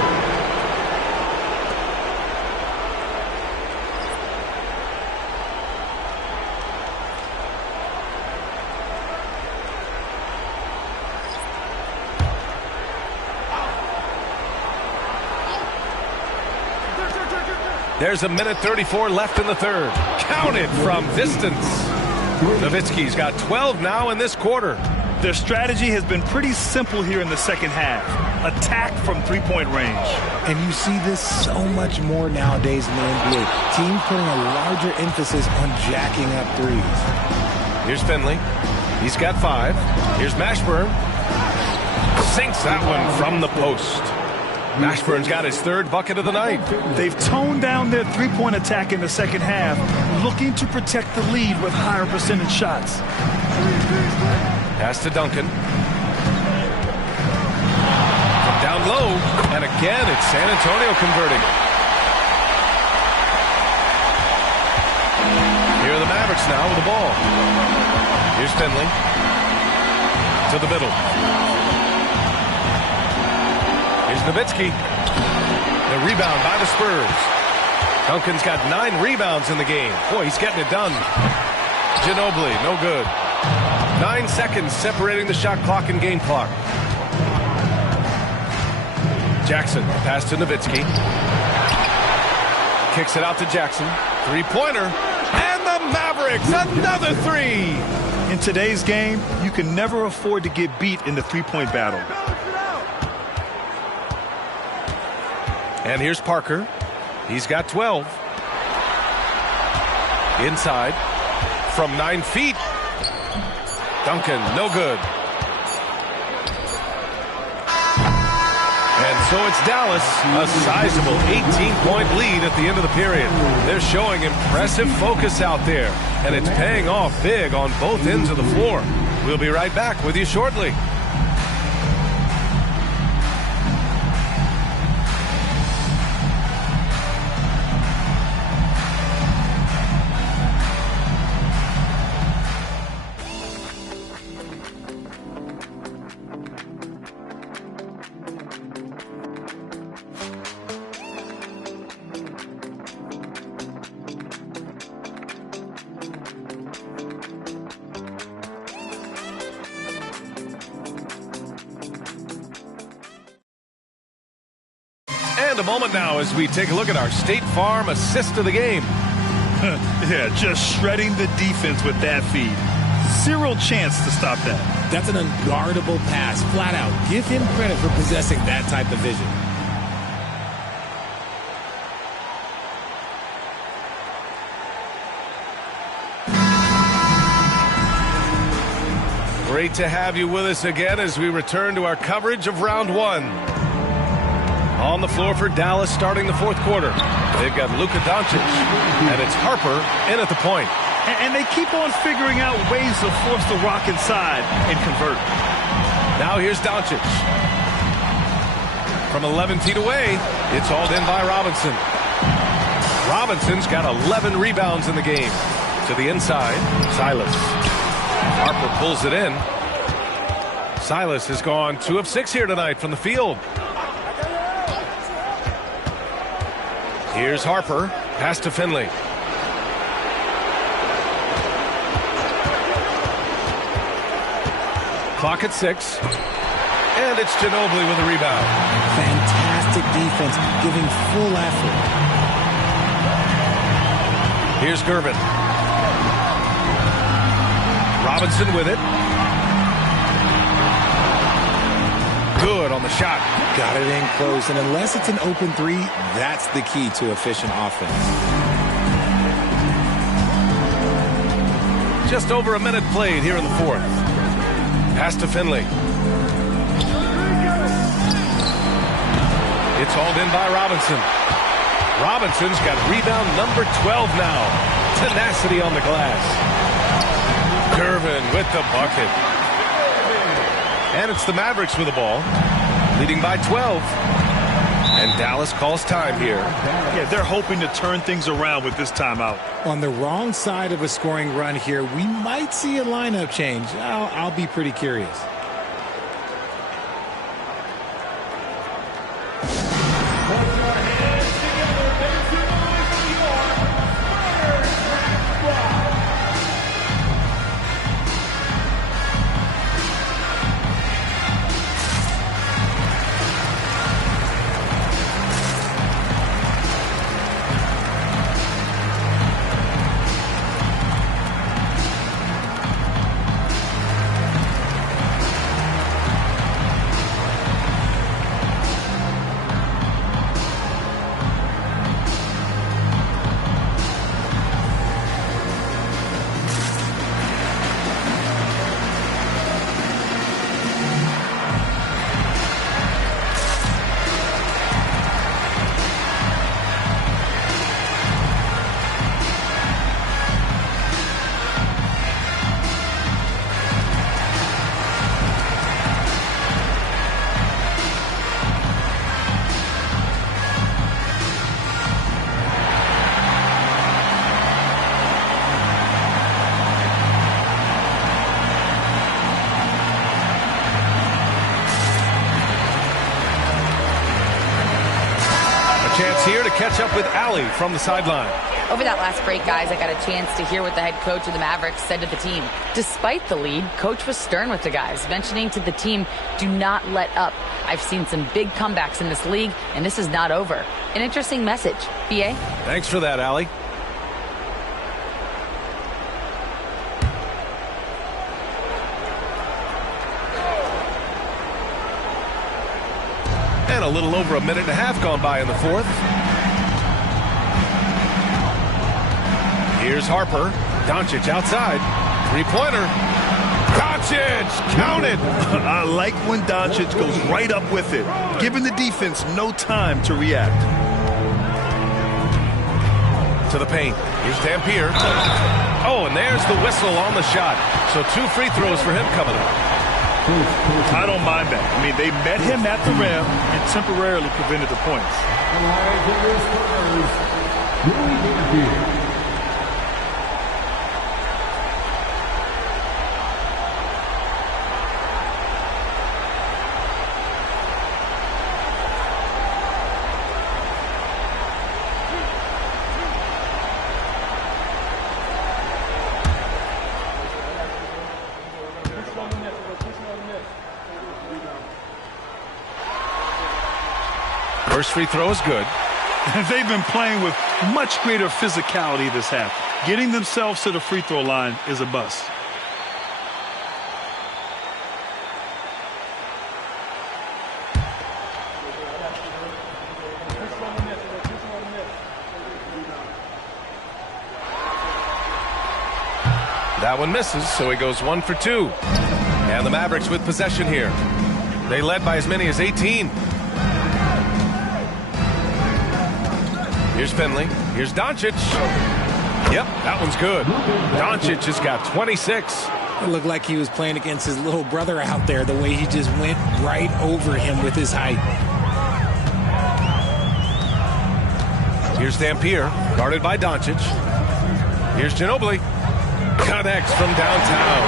There's a minute 34 left in the third. Counted from distance. Nowitzki's got 12 now in this quarter. Their strategy has been pretty simple here in the second half. Attack from three-point range. And you see this so much more nowadays in the NBA. Teams putting a larger emphasis on jacking up threes. Here's Finley. He's got 5. Here's Mashburn. Sinks that one from the post. Mashburn's got his 3rd bucket of the night. They've toned down their three-point attack in the second half, looking to protect the lead with higher percentage shots. Pass to Duncan. From down low, and again it's San Antonio converting. Here are the Mavericks now with the ball. Here's Finley. To the middle. Here's Nowitzki. The rebound by the Spurs. Duncan's got 9 rebounds in the game. Boy, he's getting it done. Ginobili, no good. 9 seconds separating the shot clock and game clock. Jackson, pass to Nowitzki. Kicks it out to Jackson. 3-pointer. And the Mavericks, another 3. In today's game, you can never afford to get beat in the three-point battle. And here's Parker. He's got 12. Inside. From 9 feet. Duncan, no good. And so it's Dallas, a sizable 18-point lead at the end of the period. They're showing impressive focus out there, and it's paying off big on both ends of the floor. We'll be right back with you shortly. And a moment now as we take a look at our State Farm assist of the game. Yeah, just shredding the defense with that feed. Zero chance to stop that. That's an unguardable pass, flat out. Give him credit for possessing that type of vision. Great to have you with us again as we return to our coverage of round 1. On the floor for Dallas starting the 4th quarter. They've got Luka Doncic, and it's Harper in at the point. And they keep on figuring out ways to force the rock inside and convert. Now here's Doncic. From 11 feet away, it's hauled in by Robinson. Robinson's got 11 rebounds in the game. To the inside. Silas. Harper pulls it in. Silas has gone 2 of 6 here tonight from the field. Here's Harper. Pass to Finley. Clock at 6. And it's Ginobili with a rebound. Fantastic defense, giving full effort. Here's Gervin. Robinson with it. Good on the shot. Got it in close, and unless it's an open 3, that's the key to efficient offense. Just over a minute played here in the 4th. Pass to Finley. It's hauled in by Robinson. Robinson's got rebound number 12 now. Tenacity on the glass. Gervin with the bucket. And it's the Mavericks with the ball, leading by 12. And Dallas calls time here. Yeah, they're hoping to turn things around with this timeout. On the wrong side of a scoring run here, we might see a lineup change. I'll be pretty curious. Chance here to catch up with Allie from the sideline. Over that last break, guys, I got a chance to hear what the head coach of the Mavericks said to the team. Despite the lead, coach was stern with the guys, mentioning to the team, do not let up. I've seen some big comebacks in this league, and this is not over. An interesting message. B.A.? Thanks for that, Allie. And a little over a minute and a half gone by in the 4th. Here's Harper. Doncic outside. Three-pointer. Doncic! Counted! I like when Doncic goes right up with it, giving the defense no time to react. To the paint. Here's Dampier. Oh, and there's the whistle on the shot. So 2 free throws for him coming up. I don't mind that. I mean, they met him at the rim and temporarily prevented the points. First free throw is good. They've been playing with much greater physicality this half. Getting themselves to the free throw line is a bust. That one misses, so he goes 1 for 2. And the Mavericks with possession here. They led by as many as 18. Here's Finley. Here's Doncic. Yep, that one's good. Doncic has got 26. It looked like he was playing against his little brother out there, the way he just went right over him with his height. Here's Dampier, guarded by Doncic. Here's Ginobili. Connects from downtown.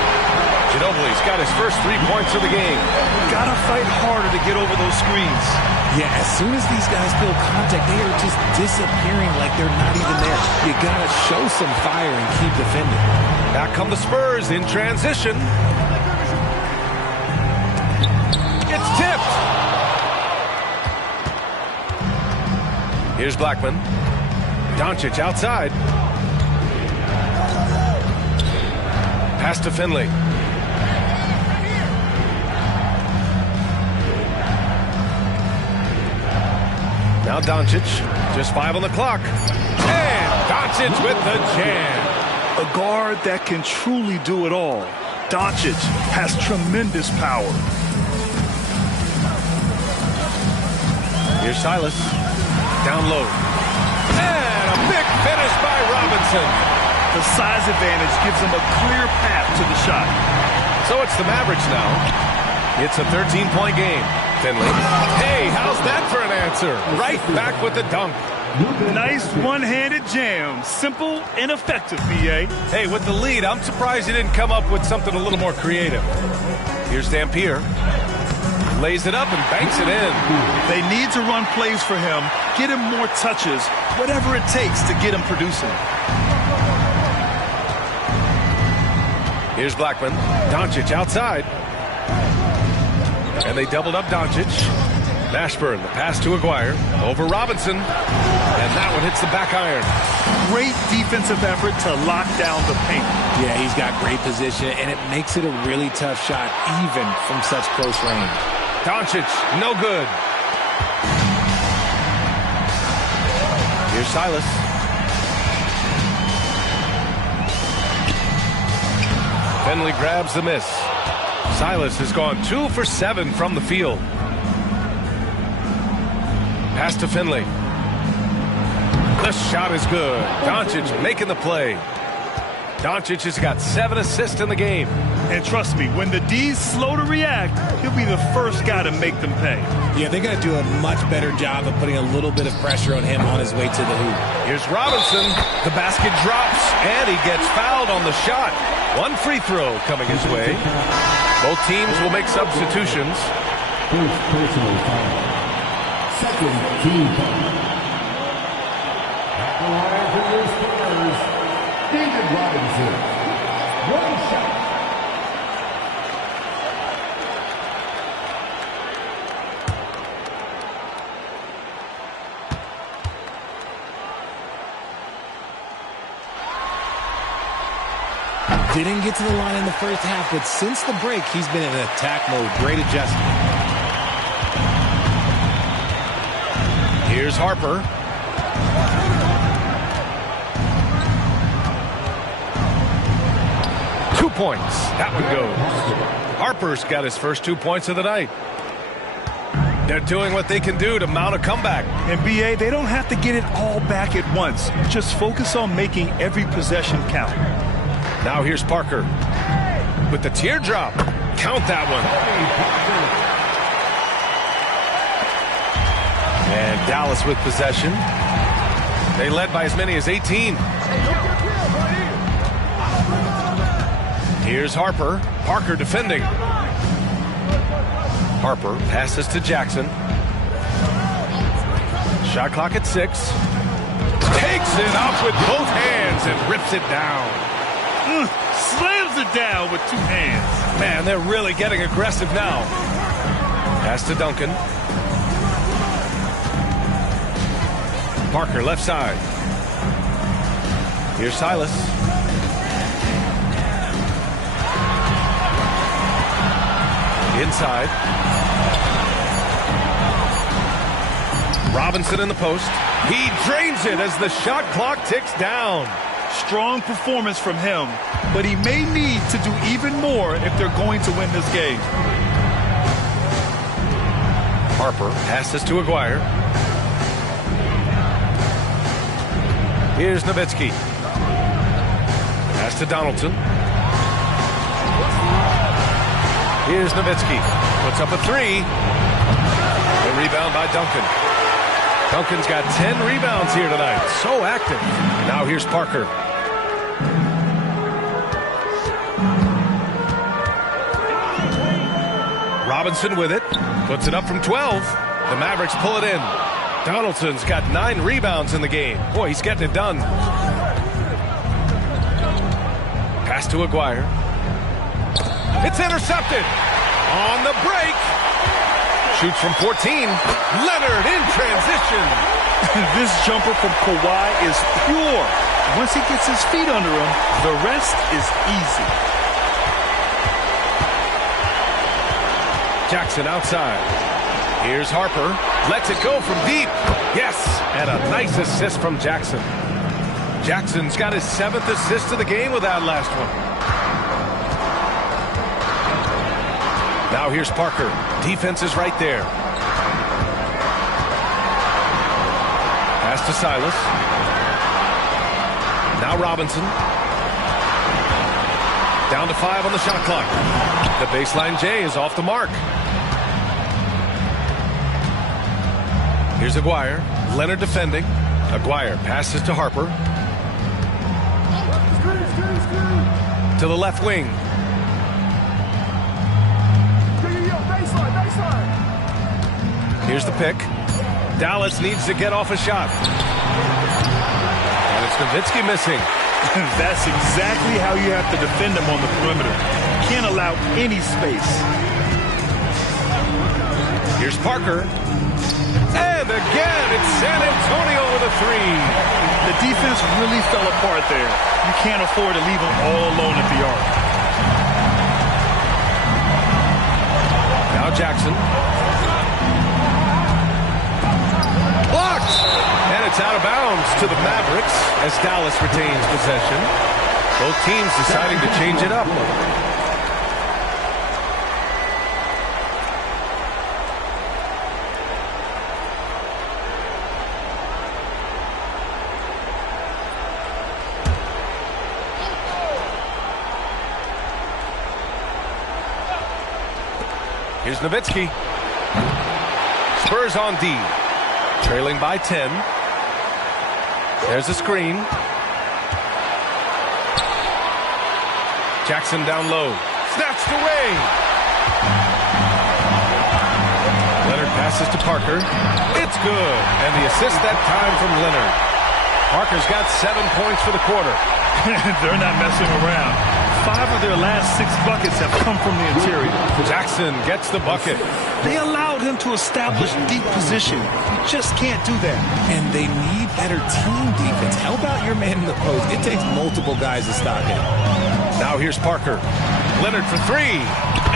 Ginobili's got his first 3 points of the game. Gotta fight harder to get over those screens. Yeah, as soon as these guys feel contact, they are just disappearing like they're not even there. You gotta show some fire and keep defending. Back come the Spurs in transition. It's tipped. Here's Blackman. Doncic outside. Pass to Finley. Now Doncic, just 5 on the clock. And Doncic with the jam. A guard that can truly do it all. Doncic has tremendous power. Here's Silas. Down low. And a big finish by Robinson. The size advantage gives him a clear path to the shot. So it's the Mavericks now. It's a 13-point game. Finley. Hey, how's that for an answer? Right back with the dunk. Nice one-handed jam. Simple and effective, B.A. Hey, with the lead, I'm surprised he didn't come up with something a little more creative. Here's Dampier. Lays it up and banks it in. They need to run plays for him, get him more touches, whatever it takes to get him producing. Here's Blackman. Doncic outside. And they doubled up Doncic. Mashburn, the pass to Aguirre. Over Robinson. And that one hits the back iron. Great defensive effort to lock down the paint. Yeah, he's got great position, and it makes it a really tough shot, even from such close range. Doncic, no good. Here's Silas. Finley grabs the miss. Silas has gone 2 for 7 from the field. Pass to Finley. The shot is good. Doncic making the play. Doncic has got 7 assists in the game. And trust me, when the D's slow to react, he'll be the first guy to make them pay. Yeah, they got to do a much better job of putting a little bit of pressure on him on his way to the hoop. Here's Robinson. The basket drops, and he gets fouled on the shot. 1 free throw coming his way. Both teams will make substitutions. First personal foul. Second team foul. At the line for the Spurs, David Robinson. 1 shot. Didn't get to the line in the first half, but since the break, he's been in attack mode. Great adjustment. Here's Harper. Two points. That one goes. Harper's got his first 2 points of the night. They're doing what they can do to mount a comeback. And B.A., they don't have to get it all back at once. Just focus on making every possession count. Now here's Parker with the teardrop. Count that one. And Dallas with possession. They led by as many as 18. Here's Harper. Parker defending. Harper passes to Jackson. Shot clock at 6. Takes it up with both hands and rips it down. Slams it down with 2 hands. Man, they're really getting aggressive now. Pass to Duncan. Parker left side. Here's Silas. Inside. Robinson in the post. He drains it as the shot clock ticks down. Strong performance from him, but he may need to do even more if they're going to win this game. Harper passes to Aguirre. Here's Nowitzki. Pass to Donaldson. Here's Nowitzki. Puts up a 3. A rebound by Duncan. Duncan's got 10 rebounds here tonight. So active. Now here's Parker. Robinson with it. Puts it up from 12. The Mavericks pull it in. Donaldson's got 9 rebounds in the game. Boy, he's getting it done. Pass to Aguirre. It's intercepted. On the break. Shoots from 14. Leonard in transition. This jumper from Kawhi is pure. Once he gets his feet under him, the rest is easy. Jackson outside. Here's Harper. Lets it go from deep. Yes, and a nice assist from Jackson. Jackson's got his 7th assist of the game with that last one. Now here's Parker. Defense is right there. Pass to Silas. Now Robinson. Down to 5 on the shot clock. The baseline J is off the mark. Here's Aguirre. Leonard defending. Aguirre passes to Harper. To the left wing. Here's the pick. Dallas needs to get off a shot. And it's Nowitzki missing. That's exactly how you have to defend him on the perimeter. Can't allow any space. Here's Parker. And again, it's San Antonio with a 3. The defense really fell apart there. You can't afford to leave them all alone at the arc. Now Jackson. Blocked! And it's out of bounds to the Mavericks as Dallas retains possession. Both teams deciding to change it up. Here's Nowitzki. Spurs on D. Trailing by 10. There's a screen. Jackson down low. Snatched away. Leonard passes to Parker. It's good. And the assist that time from Leonard. Parker's got 7 points for the quarter. They're not messing around. 5 of their last 6 buckets have come from the interior. Jackson gets the bucket. They allowed him to establish deep position. You just can't do that. And they need better team defense. Help out your man in the post. It takes multiple guys to stop him. Now here's Parker. Leonard for 3.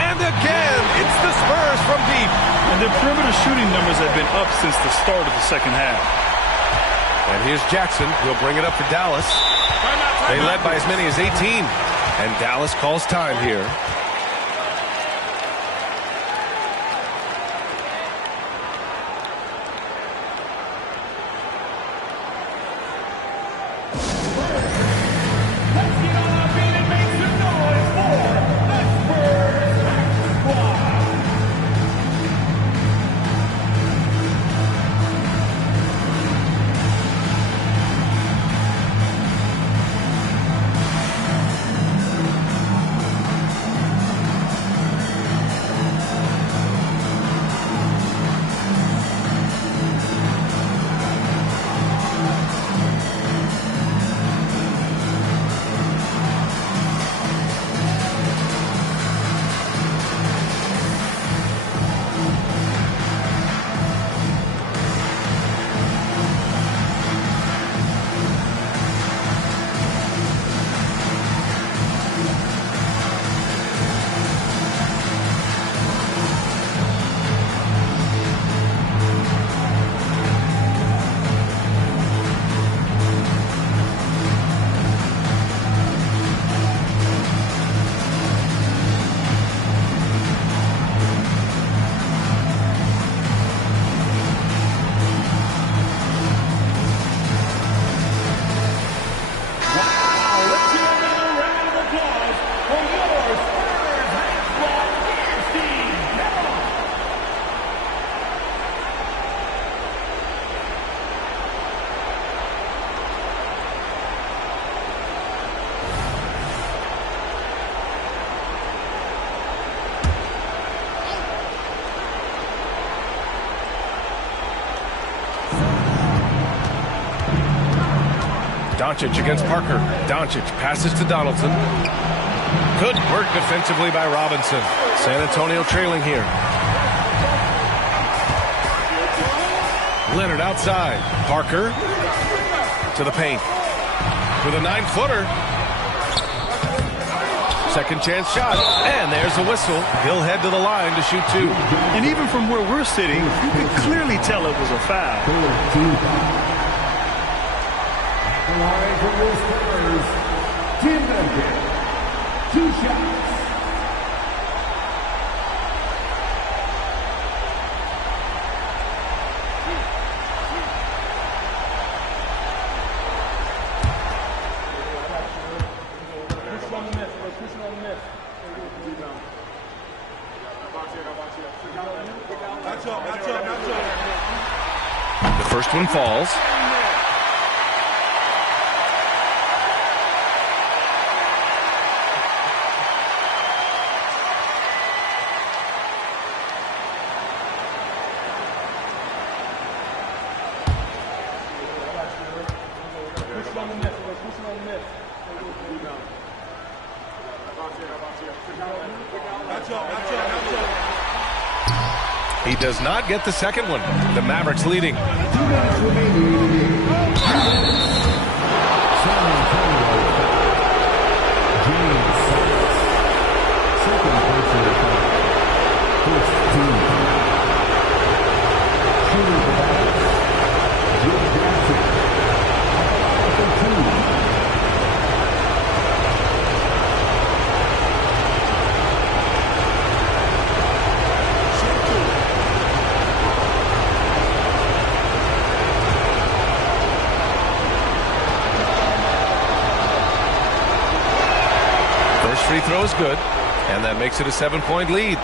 And again, it's the Spurs from deep. And their perimeter shooting numbers have been up since the start of the second half. And here's Jackson. He'll bring it up for Dallas. They led by as many as 18. And Dallas calls time here. Doncic against Parker. Doncic passes to Donaldson. Good work defensively by Robinson. San Antonio trailing here. Leonard outside. Parker to the paint. With a 9-footer. Second chance shot. And there's a whistle. He'll head to the line to shoot 2. And even from where we're sitting, you can clearly tell it was a foul. Line for the Spurs, Tim Duncan, 2 shots. The first one falls. He does not get the second one. The Mavericks leading. 2 minutes remaining in the game. San Antonio. James Silas. Second personal foul. First team. Shooting the Mavericks. Jim Jackson. For 2. Free throw is good, and that makes it a 7-point lead.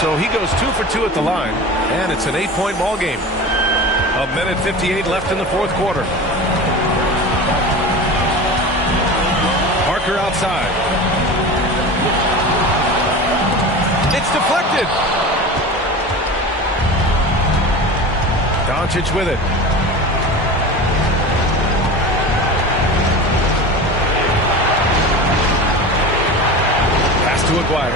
So he goes 2 for 2 at the line, and it's an 8-point ball game. 1:58 left in the fourth quarter. Parker outside. It's deflected. Doncic with it. Pass to Aguirre.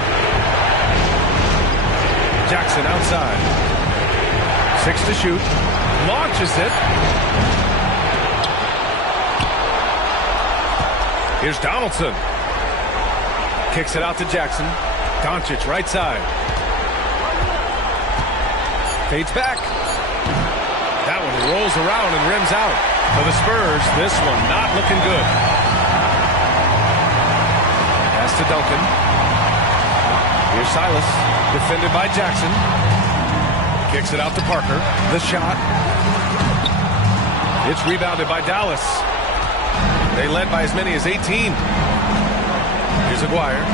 Jackson outside. 6 to shoot. Launches it. Here's Donaldson. Kicks it out to Jackson. Doncic right side. Fades back. That one rolls around and rims out. For the Spurs, this one not looking good. Pass to Duncan. Here's Silas. Defended by Jackson. Kicks it out to Parker. The shot. It's rebounded by Dallas. They led by as many as 18. Here's Aguirre.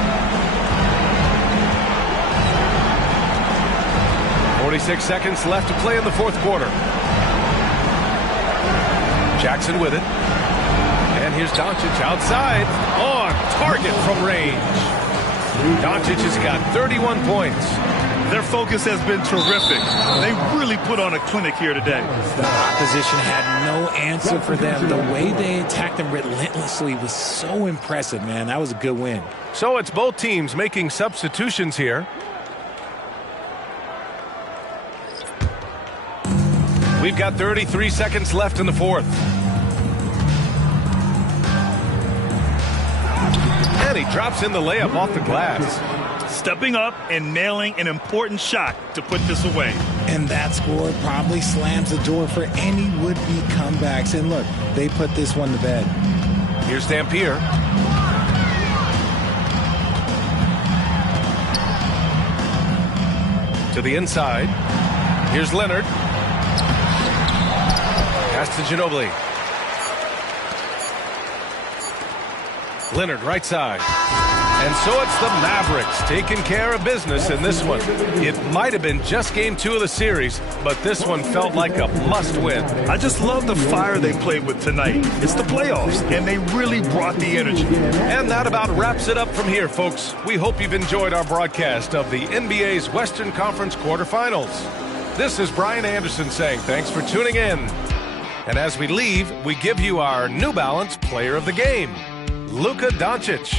46 seconds left to play in the fourth quarter. Jackson with it. And here's Doncic outside. On target from range. Doncic has got 31 points. Their focus has been terrific. They really put on a clinic here today. The opposition had no answer for them. The way they attacked them relentlessly was so impressive, man. That was a good win. So it's both teams making substitutions here. We've got 33 seconds left in the fourth. And he drops in the layup off the glass. Stepping up and nailing an important shot to put this away. And that score probably slams the door for any would-be comebacks. And look, they put this one to bed. Here's Dampier. To the inside. Here's Leonard. Pass to Ginobili. Leonard right side. And so it's the Mavericks taking care of business in this one. It might have been just game 2 of the series, but this one felt like a must-win. I just love the fire they played with tonight. It's the playoffs, and they really brought the energy. And that about wraps it up from here, folks. We hope you've enjoyed our broadcast of the NBA's Western Conference quarterfinals. This is Brian Anderson saying thanks for tuning in. And as we leave, we give you our New Balance Player of the Game, Luka Doncic.